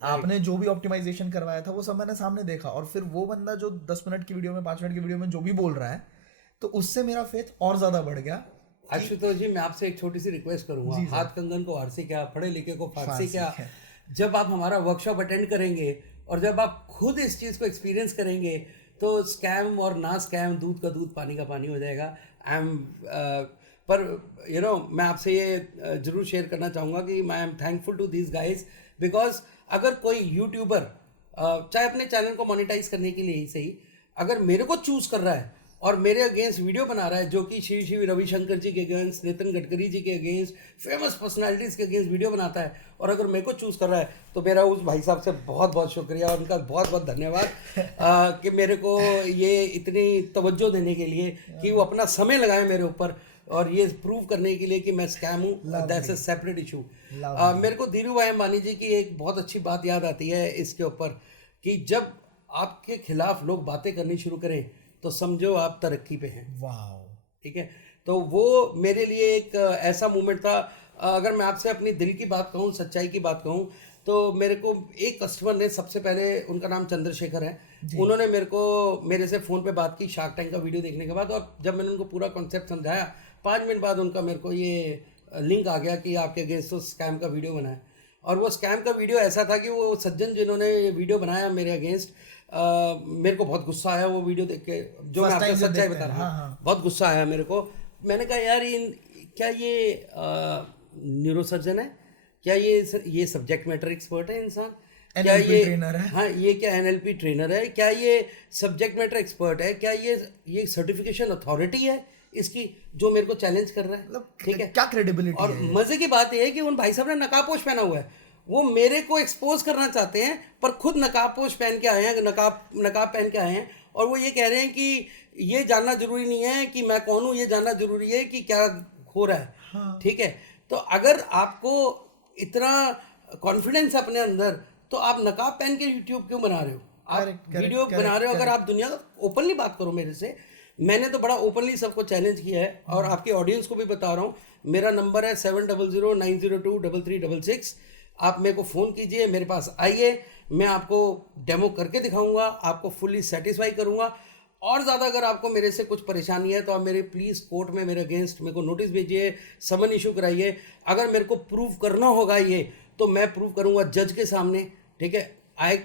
आपने जो भी ऑप्टिमाइजेशन करवाया था वो सब मैंने सामने देखा, और फिर वो बंदा जो 10 मिनट की वीडियो में 5 मिनट की वीडियो में जो भी बोल रहा है, तो उससे मेरा फेथ और ज़्यादा बढ़ गया। आशुतोष जी, मैं आपसे एक छोटी सी रिक्वेस्ट करूंगा, हाथ कंगन को हार से क्या, पढ़े लिखे को फारसी क्या, जब आप हमारा वर्कशॉप अटेंड करेंगे और जब आप खुद इस चीज़ को एक्सपीरियंस करेंगे तो स्कैम और ना स्कैम, दूध का दूध पानी का पानी हो जाएगा। पर मैं आपसे ये जरूर शेयर करना चाहूँगा कि I am thankful to this guys, because अगर कोई यूट्यूबर चाहे अपने चैनल को मोनेटाइज करने के लिए ही सही, अगर मेरे को चूज कर रहा है और मेरे अगेंस्ट वीडियो बना रहा है जो कि श्री रविशंकर जी के अगेंस्ट, नितिन गडकरी जी के अगेंस्ट, फेमस पर्सनालिटीज़ के अगेंस्ट वीडियो बनाता है, और अगर मेरे को चूज़ कर रहा है तो मेरा उस भाई साहब से बहुत बहुत शुक्रिया और उनका बहुत बहुत धन्यवाद कि मेरे को ये इतनी तवज्जो देने के लिए कि वो अपना समय लगाए मेरे ऊपर और ये प्रूव करने के लिए कि मैं स्कैम हूँ। That's a separate issue. मेरे को धीरू भाई अंबानी जी की एक बहुत अच्छी बात याद आती है इसके ऊपर कि जब आपके खिलाफ लोग बातें करनी शुरू करें तो समझो आप तरक्की पे हैं। वाओ, ठीक है, तो वो मेरे लिए एक ऐसा मोमेंट था। अगर मैं आपसे अपनी दिल की बात कहूँ, सच्चाई की बात कहूँ, तो मेरे को एक कस्टमर ने सबसे पहले, उनका नाम चंद्रशेखर है, उन्होंने मेरे से फ़ोन पे बात की शार्क टैंक का वीडियो देखने के बाद, और जब मैंने उनको पूरा कॉन्सेप्ट समझाया 5 मिनट बाद उनका मेरे को ये लिंक आ गया कि आपके अगेंस्ट तो स्कैम का वीडियो बना है। और वो स्कैम का वीडियो ऐसा था कि वो सज्जन जिन्होंने वीडियो बनाया मेरे अगेंस्ट, मेरे को बहुत गुस्सा आया वो वीडियो देख के, जो मैं आपको सच्चाई बता रहा हूँ, बहुत गुस्सा आया मेरे को। मैंने कहा यार क्या ये न्यूरोसर्जन है, क्या ये सब्जेक्ट मैटर एक्सपर्ट है इंसान, क्या ये ट्रेनर है, हाँ ये क्या NLP ट्रेनर है, क्या ये सब्जेक्ट मैटर एक्सपर्ट है, क्या ये सर्टिफिकेशन अथॉरिटी है इसकी जो मेरे को चैलेंज कर रहा है, मतलब ठीक है, क्या क्रेडिबिलिटी। और मजे की बात यह है कि उन भाई साहब ने नकाबपोश पहना हुआ है, वो मेरे को एक्सपोज करना चाहते हैं पर खुद नकाबपोश पहन के आए हैं, नकाब पहन के आए हैं, और वो ये कह रहे हैं कि ये जानना जरूरी नहीं है कि मैं कौन हूँ, ये जानना जरूरी है कि क्या हो रहा है। हाँ। ठीक है, तो अगर आपको इतना कॉन्फिडेंस अपने अंदर, तो आप नकाब पहन के यूट्यूब क्यों बना रहे हो, आप वीडियो बना रहे हो। अगर आप दुनिया ओपनली बात करो मेरे से, मैंने तो बड़ा ओपनली सबको चैलेंज किया है, और आपके ऑडियंस को भी बता रहा हूँ, मेरा नंबर है 7009023366। आप मेरे को फ़ोन कीजिए, मेरे पास आइए, मैं आपको डेमो करके दिखाऊंगा, आपको फुल्ली सेटिस्फाई करूंगा। और ज़्यादा अगर आपको मेरे से कुछ परेशानी है तो आप मेरे प्लीज़ कोर्ट में मेरे अगेंस्ट मेरे को नोटिस भेजिए, समन इशू कराइए। अगर मेरे को प्रूव करना होगा ये, तो मैं प्रूव करूंगा जज के सामने, ठीक है। I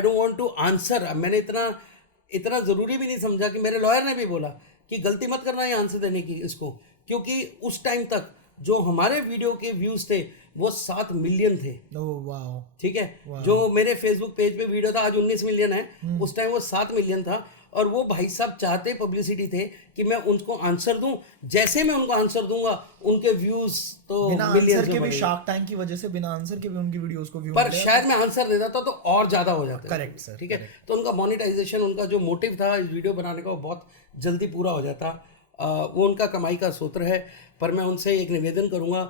don't want to answer. मैंने इतना ज़रूरी भी नहीं समझा कि मेरे लॉयर ने भी बोला कि गलती मत करना ये आंसर देने की इसको, क्योंकि उस टाइम तक जो हमारे वीडियो के व्यूज़ थे वो 7 मिलियन थे। वाओ, ठीक है। जो मेरे फेसबुक पेज पे वीडियो था आज 19 मिलियन है, उस टाइम वो 7 मिलियन था। और वो भाई साहब चाहते पब्लिसिटी थे कि मैं उनको आंसर दूं, जैसे मैं उनको आंसर दूंगा उनके व्यूज तो मिलियंस के भी, शार्क टैंक की वजह से बिना आंसर के भी उनकी वीडियोस को व्यू, पर शायद मैं आंसर दे देता तो और ज्यादा हो जाता। करेक्ट सर, ठीक है। तो उनका मोनेटाइजेशन, उनका जो मोटिव था इस वीडियो बनाने का, वो बहुत जल्दी पूरा हो जाता। वो उनका कमाई का सूत्र है। पर मैं उनसे एक निवेदन करूँगा,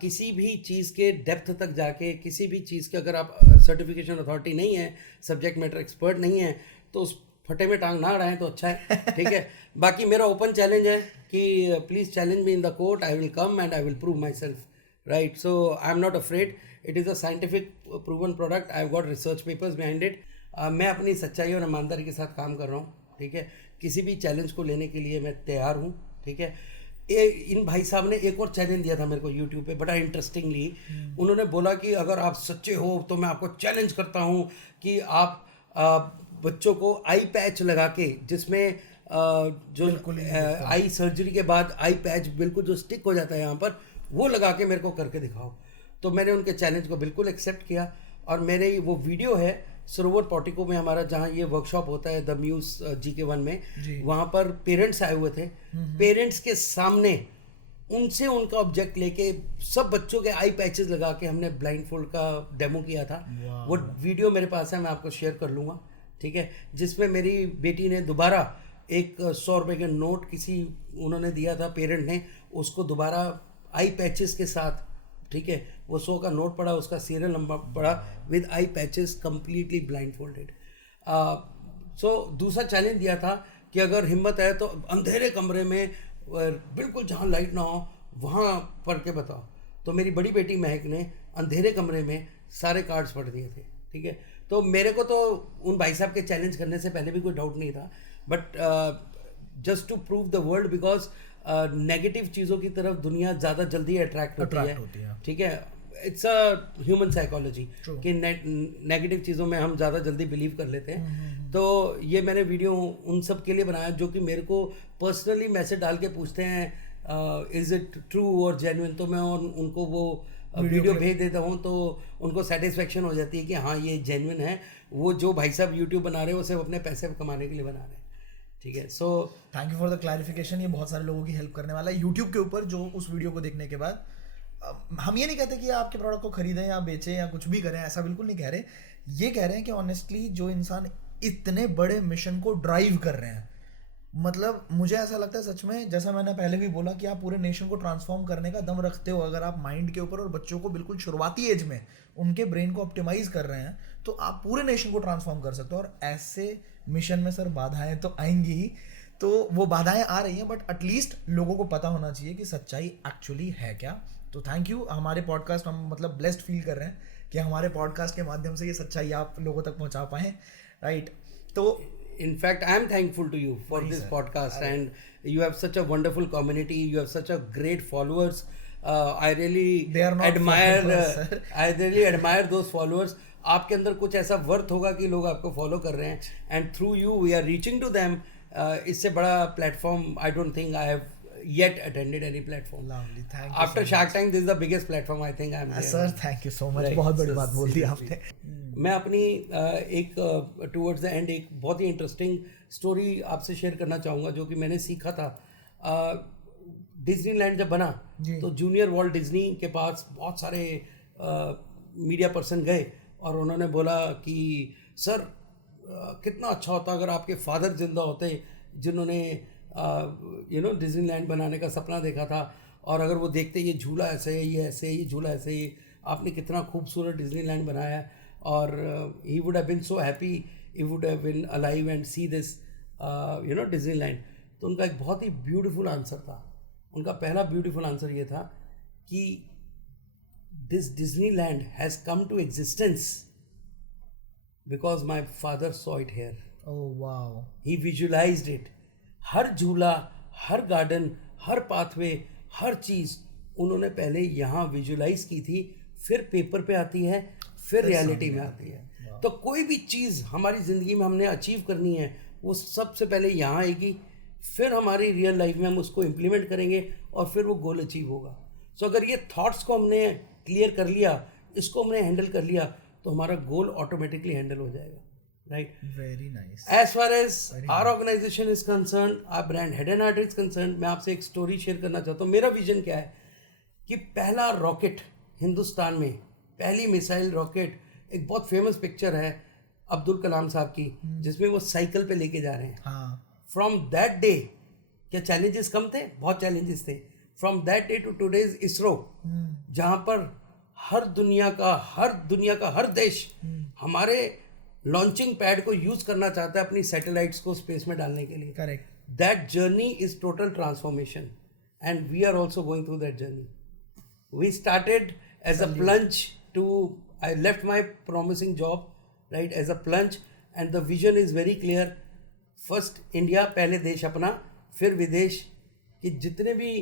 किसी भी चीज़ के डेप्थ तक जाके, किसी भी चीज़ के अगर आप सर्टिफिकेशन अथॉरिटी नहीं है, सब्जेक्ट मैटर एक्सपर्ट नहीं है, तो उस फटे में टांग ना अड़ाएं तो अच्छा है, ठीक है। बाकी मेरा ओपन चैलेंज है कि please challenge me in the court, I will come and I will prove my self, right. So I am not afraid, it is a scientific proven product, I have got research papers behind it. मैं अपनी सच्चाई और ईमानदारी के साथ काम कर रहा हूँ, ठीक है। किसी भी चैलेंज को लेने के लिए मैं तैयार हूँ, ठीक है। इन भाई साहब ने एक और चैलेंज दिया था मेरे को यूट्यूब पे, बड़ा इंटरेस्टिंगली। उन्होंने बोला कि अगर आप सच्चे हो तो मैं आपको चैलेंज करता हूँ कि आप बच्चों को आई पैच लगा के, जिसमें जो आई सर्जरी के बाद आई पैच बिल्कुल जो स्टिक हो जाता है यहाँ पर, वो लगा के मेरे को करके दिखाओ। तो मैंने उनके चैलेंज को बिल्कुल एक्सेप्ट किया और मेरे वो वीडियो है सरोवर पोर्टिको में हमारा, जहाँ ये वर्कशॉप होता है द म्यूज GK1 में, वहाँ पर पेरेंट्स आए हुए थे। पेरेंट्स के सामने उनसे उनका ऑब्जेक्ट लेके सब बच्चों के आई पैचेस लगा के हमने ब्लाइंड फोल्ड का डेमो किया था। वो वीडियो मेरे पास है, मैं आपको शेयर कर लूँगा, ठीक है। जिसमें मेरी बेटी ने दोबारा एक 100 रुपये के नोट किसी उन्होंने दिया था, पेरेंट ने, उसको दोबारा आई पैचेस के साथ, ठीक है, वो 100 का नोट पड़ा, उसका सीरियल नंबर पड़ा with eye patches, completely blindfolded. So दूसरा चैलेंज दिया था कि अगर हिम्मत है तो अंधेरे कमरे में बिल्कुल जहाँ लाइट ना हो वहाँ पढ़ के बताओ। तो मेरी बड़ी बेटी महक ने अंधेरे कमरे में सारे कार्ड्स पढ़ दिए थे, ठीक है। तो मेरे को तो उन भाई साहब के चैलेंज करने से पहले भी कोई डाउट नहीं था, but just to prove the world, because negative चीज़ों की तरफ दुनिया ज़्यादा जल्दी अट्रैक्ट होती है, ठीक है। इट्स अ ह्यूमन साइकोलॉजी कि नेगेटिव चीज़ों में हम ज़्यादा जल्दी बिलीव कर लेते हैं। तो ये मैंने वीडियो उन सब के लिए बनाया जो कि मेरे को पर्सनली मैसेज डाल के पूछते हैं इज़ इट ट्रू और जेन्युइन, तो मैं उनको वो वीडियो भेज देता हूँ, तो उनको सेटिस्फेक्शन हो जाती है कि हाँ ये जेन्युइन है। वो जो भाई साहब यूट्यूब बना रहे हैं वो सिर्फ अपने पैसे कमाने के लिए बना रहे हैं, ठीक है। So thank you for the clarification, ये बहुत सारे लोगों की हेल्प करने वाला है यूट्यूब के ऊपर, जो उस वीडियो को देखने के बाद हम ये नहीं कहते कि आपके प्रोडक्ट को खरीदें या बेचें या कुछ भी करें, ऐसा बिल्कुल नहीं कह रहे। ये कह रहे हैं कि ऑनेस्टली जो इंसान इतने बड़े मिशन को ड्राइव कर रहे हैं, मतलब मुझे ऐसा लगता है सच में, जैसा मैंने पहले भी बोला कि आप पूरे नेशन को ट्रांसफॉर्म करने का दम रखते हो। अगर आप माइंड के ऊपर और बच्चों को बिल्कुल शुरुआती एज में उनके ब्रेन को ऑप्टिमाइज कर रहे हैं, तो आप पूरे नेशन को ट्रांसफॉर्म कर सकते हो। और ऐसे मिशन में सर बाधाएं तो आएंगी ही, तो वो बाधाएं आ रही हैं, बट एटलीस्ट लोगों को पता होना चाहिए कि सच्चाई एक्चुअली है क्या। तो थैंक यू, हमारे पॉडकास्ट हम मतलब ब्लेस्ड फील कर रहे हैं कि हमारे पॉडकास्ट के माध्यम से ये सच्चाई आप लोगों तक पहुंचा पाएँ, राइट। तो in fact I am thankful to you for this podcast, and you have such a wonderful community, you have such a great followers. I really admire those followers. आपके अंदर कुछ ऐसा वर्थ होगा कि लोग आपको फॉलो कर रहे हैं, and through you we are reaching to them. इससे बड़ा platform I don't think I have yet attended any platform. Lovely, thank you. After Shark Tank, this is the biggest platform I think I'm there. Sir, thank you so much. बहुत बड़ी बात बोल दी आपने। मैं अपनी एक टूवर्ड्स द एंड एक बहुत ही इंटरेस्टिंग स्टोरी आपसे शेयर करना चाहूँगा, जो कि मैंने सीखा था। डिज्नीलैंड जब बना तो जूनियर वॉल्ट डिज्नी के पास बहुत सारे मीडिया पर्सन गए और उन्होंने बोला कि सर कितना अच्छा होता अगर आपके फादर जिंदा होते, जिन्होंने डिज्नीलैंड बनाने का सपना देखा था, और अगर वो देखते ये झूला ऐसे है, ये ऐसे है, ये झूला ऐसे ही, आपने कितना खूबसूरत डिज्नीलैंड बनाया है, और he would have been so happy, he would have been alive and see this Disneyland. तो उनका एक बहुत ही ब्यूटीफुल आंसर था। उनका पहला ब्यूटीफुल आंसर ये था कि this Disneyland has come to existence because my father saw it here. Oh wow, he visualized it. हर झूला, हर गार्डन, हर पाथवे, हर चीज़ उन्होंने पहले यहाँ विजुअलाइज की थी, फिर पेपर पे आती है, फिर रियलिटी में आती है। तो कोई भी चीज़ हमारी ज़िंदगी में हमने अचीव करनी है, वो सबसे पहले यहाँ आएगी, फिर हमारी रियल लाइफ में हम उसको इम्प्लीमेंट करेंगे और फिर वो गोल अचीव होगा। सो अगर ये थॉट्स को हमने क्लियर कर लिया, इसको हमने हैंडल कर लिया, तो हमारा गोल ऑटोमेटिकली हैंडल हो जाएगा, right? Very nice. As far as our organization is concerned, our brand Head and Heart is concerned, मैं आपसे एक स्टोरी शेयर करना चाहता हूँ। मेरा विजन क्या है कि पहला रॉकेट हिंदुस्तान में, पहली मिसाइल रॉकेट, एक बहुत फेमस पिक्चर है अब्दुल कलाम साहब की, जिसमें वो साइकिल पे लेके जा रहे हैं। हाँ। फ्रॉम दैट डे क्या चैलेंजेस कम थे? बहुत चैलेंजेस थे. From that day to today's ISRO, जहाँ पर हर दुनिया का हर देश हमारे लॉन्चिंग पैड को यूज करना चाहता है अपनी सैटेलाइट्स को स्पेस में डालने के लिए. Correct. That journey is total transformation, and we are also going through that journey. We started as a plunge to, I left my promising job, right, as a plunge, and the vision is very clear. First India, पहले देश अपना, फिर विदेश, कि जितने भी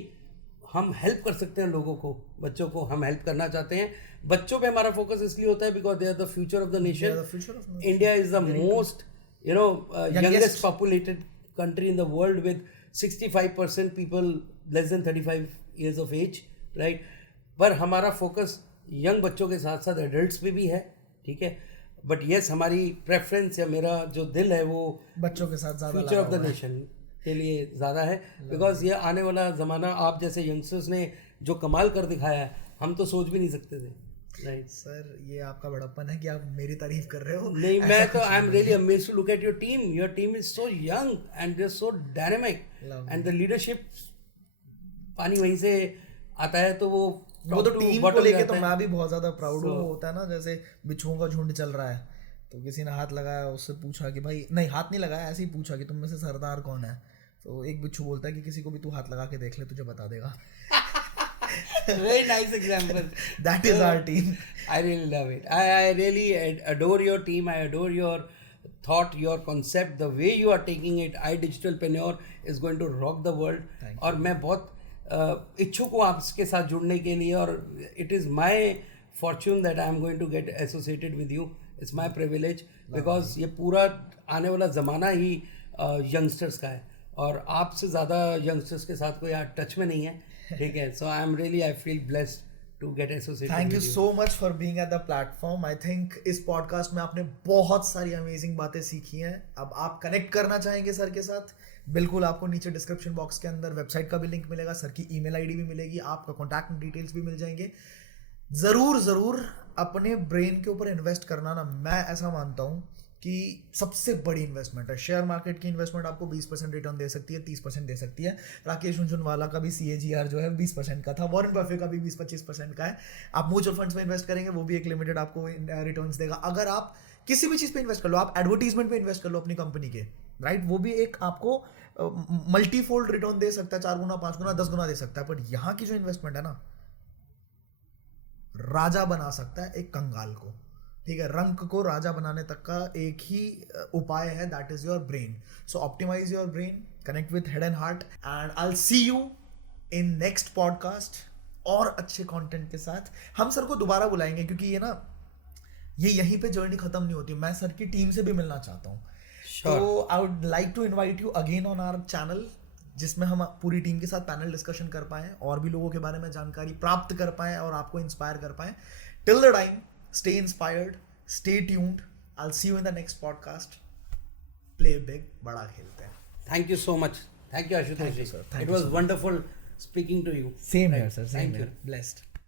हम help कर सकते हैं लोगों को, बच्चों को हम हेल्प करना चाहते हैं. बच्चों पे हमारा फोकस इसलिए होता है because they are the future of the nation. India is the most youngest populated country in the world with 65% people less than 35 years of age, right? पर हमारा फोकस यंग बच्चों के साथ साथ एडल्ट्स पे भी है, ठीक है. बट यस, हमारी प्रेफरेंस या मेरा जो दिल है वो बच्चों के साथ ज़्यादा फ्यूचर ऑफ द नेशन के लिए ज़्यादा है. बिकॉज ये आने वाला ज़माना, आप जैसे यंगस्टर्स ने जो कमाल कर दिखाया है, हम तो सोच भी नहीं सकते थे. राइट सर, ये आपका बड़प्पन है कि आप मेरी तारीफ कर रहे हो. नहीं, मैं तो I am really amazed to look at your team. Your team is so young and they are so dynamic, and the leadership पानी वहीं से आता है. तो वो तो टीम को लेके तो मैं भी बहुत ज्यादा प्राउड हूँ. होता है ना, जैसे बिच्छुओं का झुंड चल रहा है, तो किसी ने हाथ लगाया, उससे पूछा कि भाई, नहीं हाथ नहीं लगाया, ऐसे ही पूछा कि तुम में से सरदार कौन है. तो एक बिच्छू बोलता है कि किसी को भी तू हाथ लगा के देख ले, तुझे बता देगा. Very nice example. That is our team. I really love it. I really adore your team. I adore your thought, your concept, the way you are taking it. iDigitalpreneur is going to rock the world. और मैं बहुत इच्छुक हूँ आपके साथ जुड़ने के लिए. और it is my fortune that I am going to get associated with you. It's my privilege because ये पूरा आने वाला ज़माना ही यंगस्टर्स का है, और आपसे ज़्यादा यंगस्टर्स के साथ कोई टच में नहीं है, ठीक है. So I am really, I feel blessed to get associated. Thank you so much for being at the platform. I think इस पॉडकास्ट में आपने बहुत सारी अमेजिंग बातें सीखी हैं. अब आप कनेक्ट करना चाहेंगे सर के साथ, बिल्कुल आपको नीचे डिस्क्रिप्शन बॉक्स के अंदर वेबसाइट का भी लिंक मिलेगा, सर की ईमेल आईडी भी मिलेगी, आपका कॉन्टैक्ट डिटेल्स भी मिल जाएंगे. ज़रूर अपने ब्रेन के ऊपर इन्वेस्ट करना ना, मैं ऐसा मानता हूँ कि सबसे बड़ी इन्वेस्टमेंट है. शेयर मार्केट की इन्वेस्टमेंट आपको 20% रिटर्न दे सकती है, 30% दे सकती है. राकेश झुनझुनवाला का भी CAGR जो है 20% का था, वॉरेन बफे का भी 20-25% का है. आप म्यूचुअल फंड्स में इन्वेस्ट करेंगे, वो भी एक लिमिटेड आपको रिटर्न्स देगा. अगर आप किसी भी चीज़ पे इन्वेस्ट कर लो, आप एडवर्टीजमेंट पे इन्वेस्ट कर लो अपनी कंपनी के, राइट, वो भी एक आपको मल्टीफोल्ड रिटर्न दे सकता है, 4 गुना, 5 गुना, 10 गुना दे सकता है. बट यहाँ की जो इन्वेस्टमेंट है ना, राजा बना सकता है एक कंगाल को, ठीक है. रंक को राजा बनाने तक का एक ही उपाय है, that is your brain. So optimize your brain, connect with head and heart, and I will see you in next podcast और अच्छे कंटेंट के साथ. हम सर को दोबारा बुलाएंगे क्योंकि ये ना, ये यहीं पे जर्नी खत्म नहीं होती. मैं सर की टीम से भी मिलना चाहता हूँ. तो I would like to invite you again on our channel, जिसमें हम पूरी टीम के साथ पैनल डिस्कशन कर पाएँ और भी लोगों के बारे में जानकारी प्राप्त कर पाएँ और आपको इंस्पायर कर पाएँ. Till the time, stay inspired, stay tuned. I'll see you in the next podcast. Play big, बड़ा खेलते हैं. Thank you so much. Thank you, Ashutosh. Thank you, sir. Thank It you was so much. wonderful speaking to you. Same Right. here, sir. Same Thank here. you. Blessed.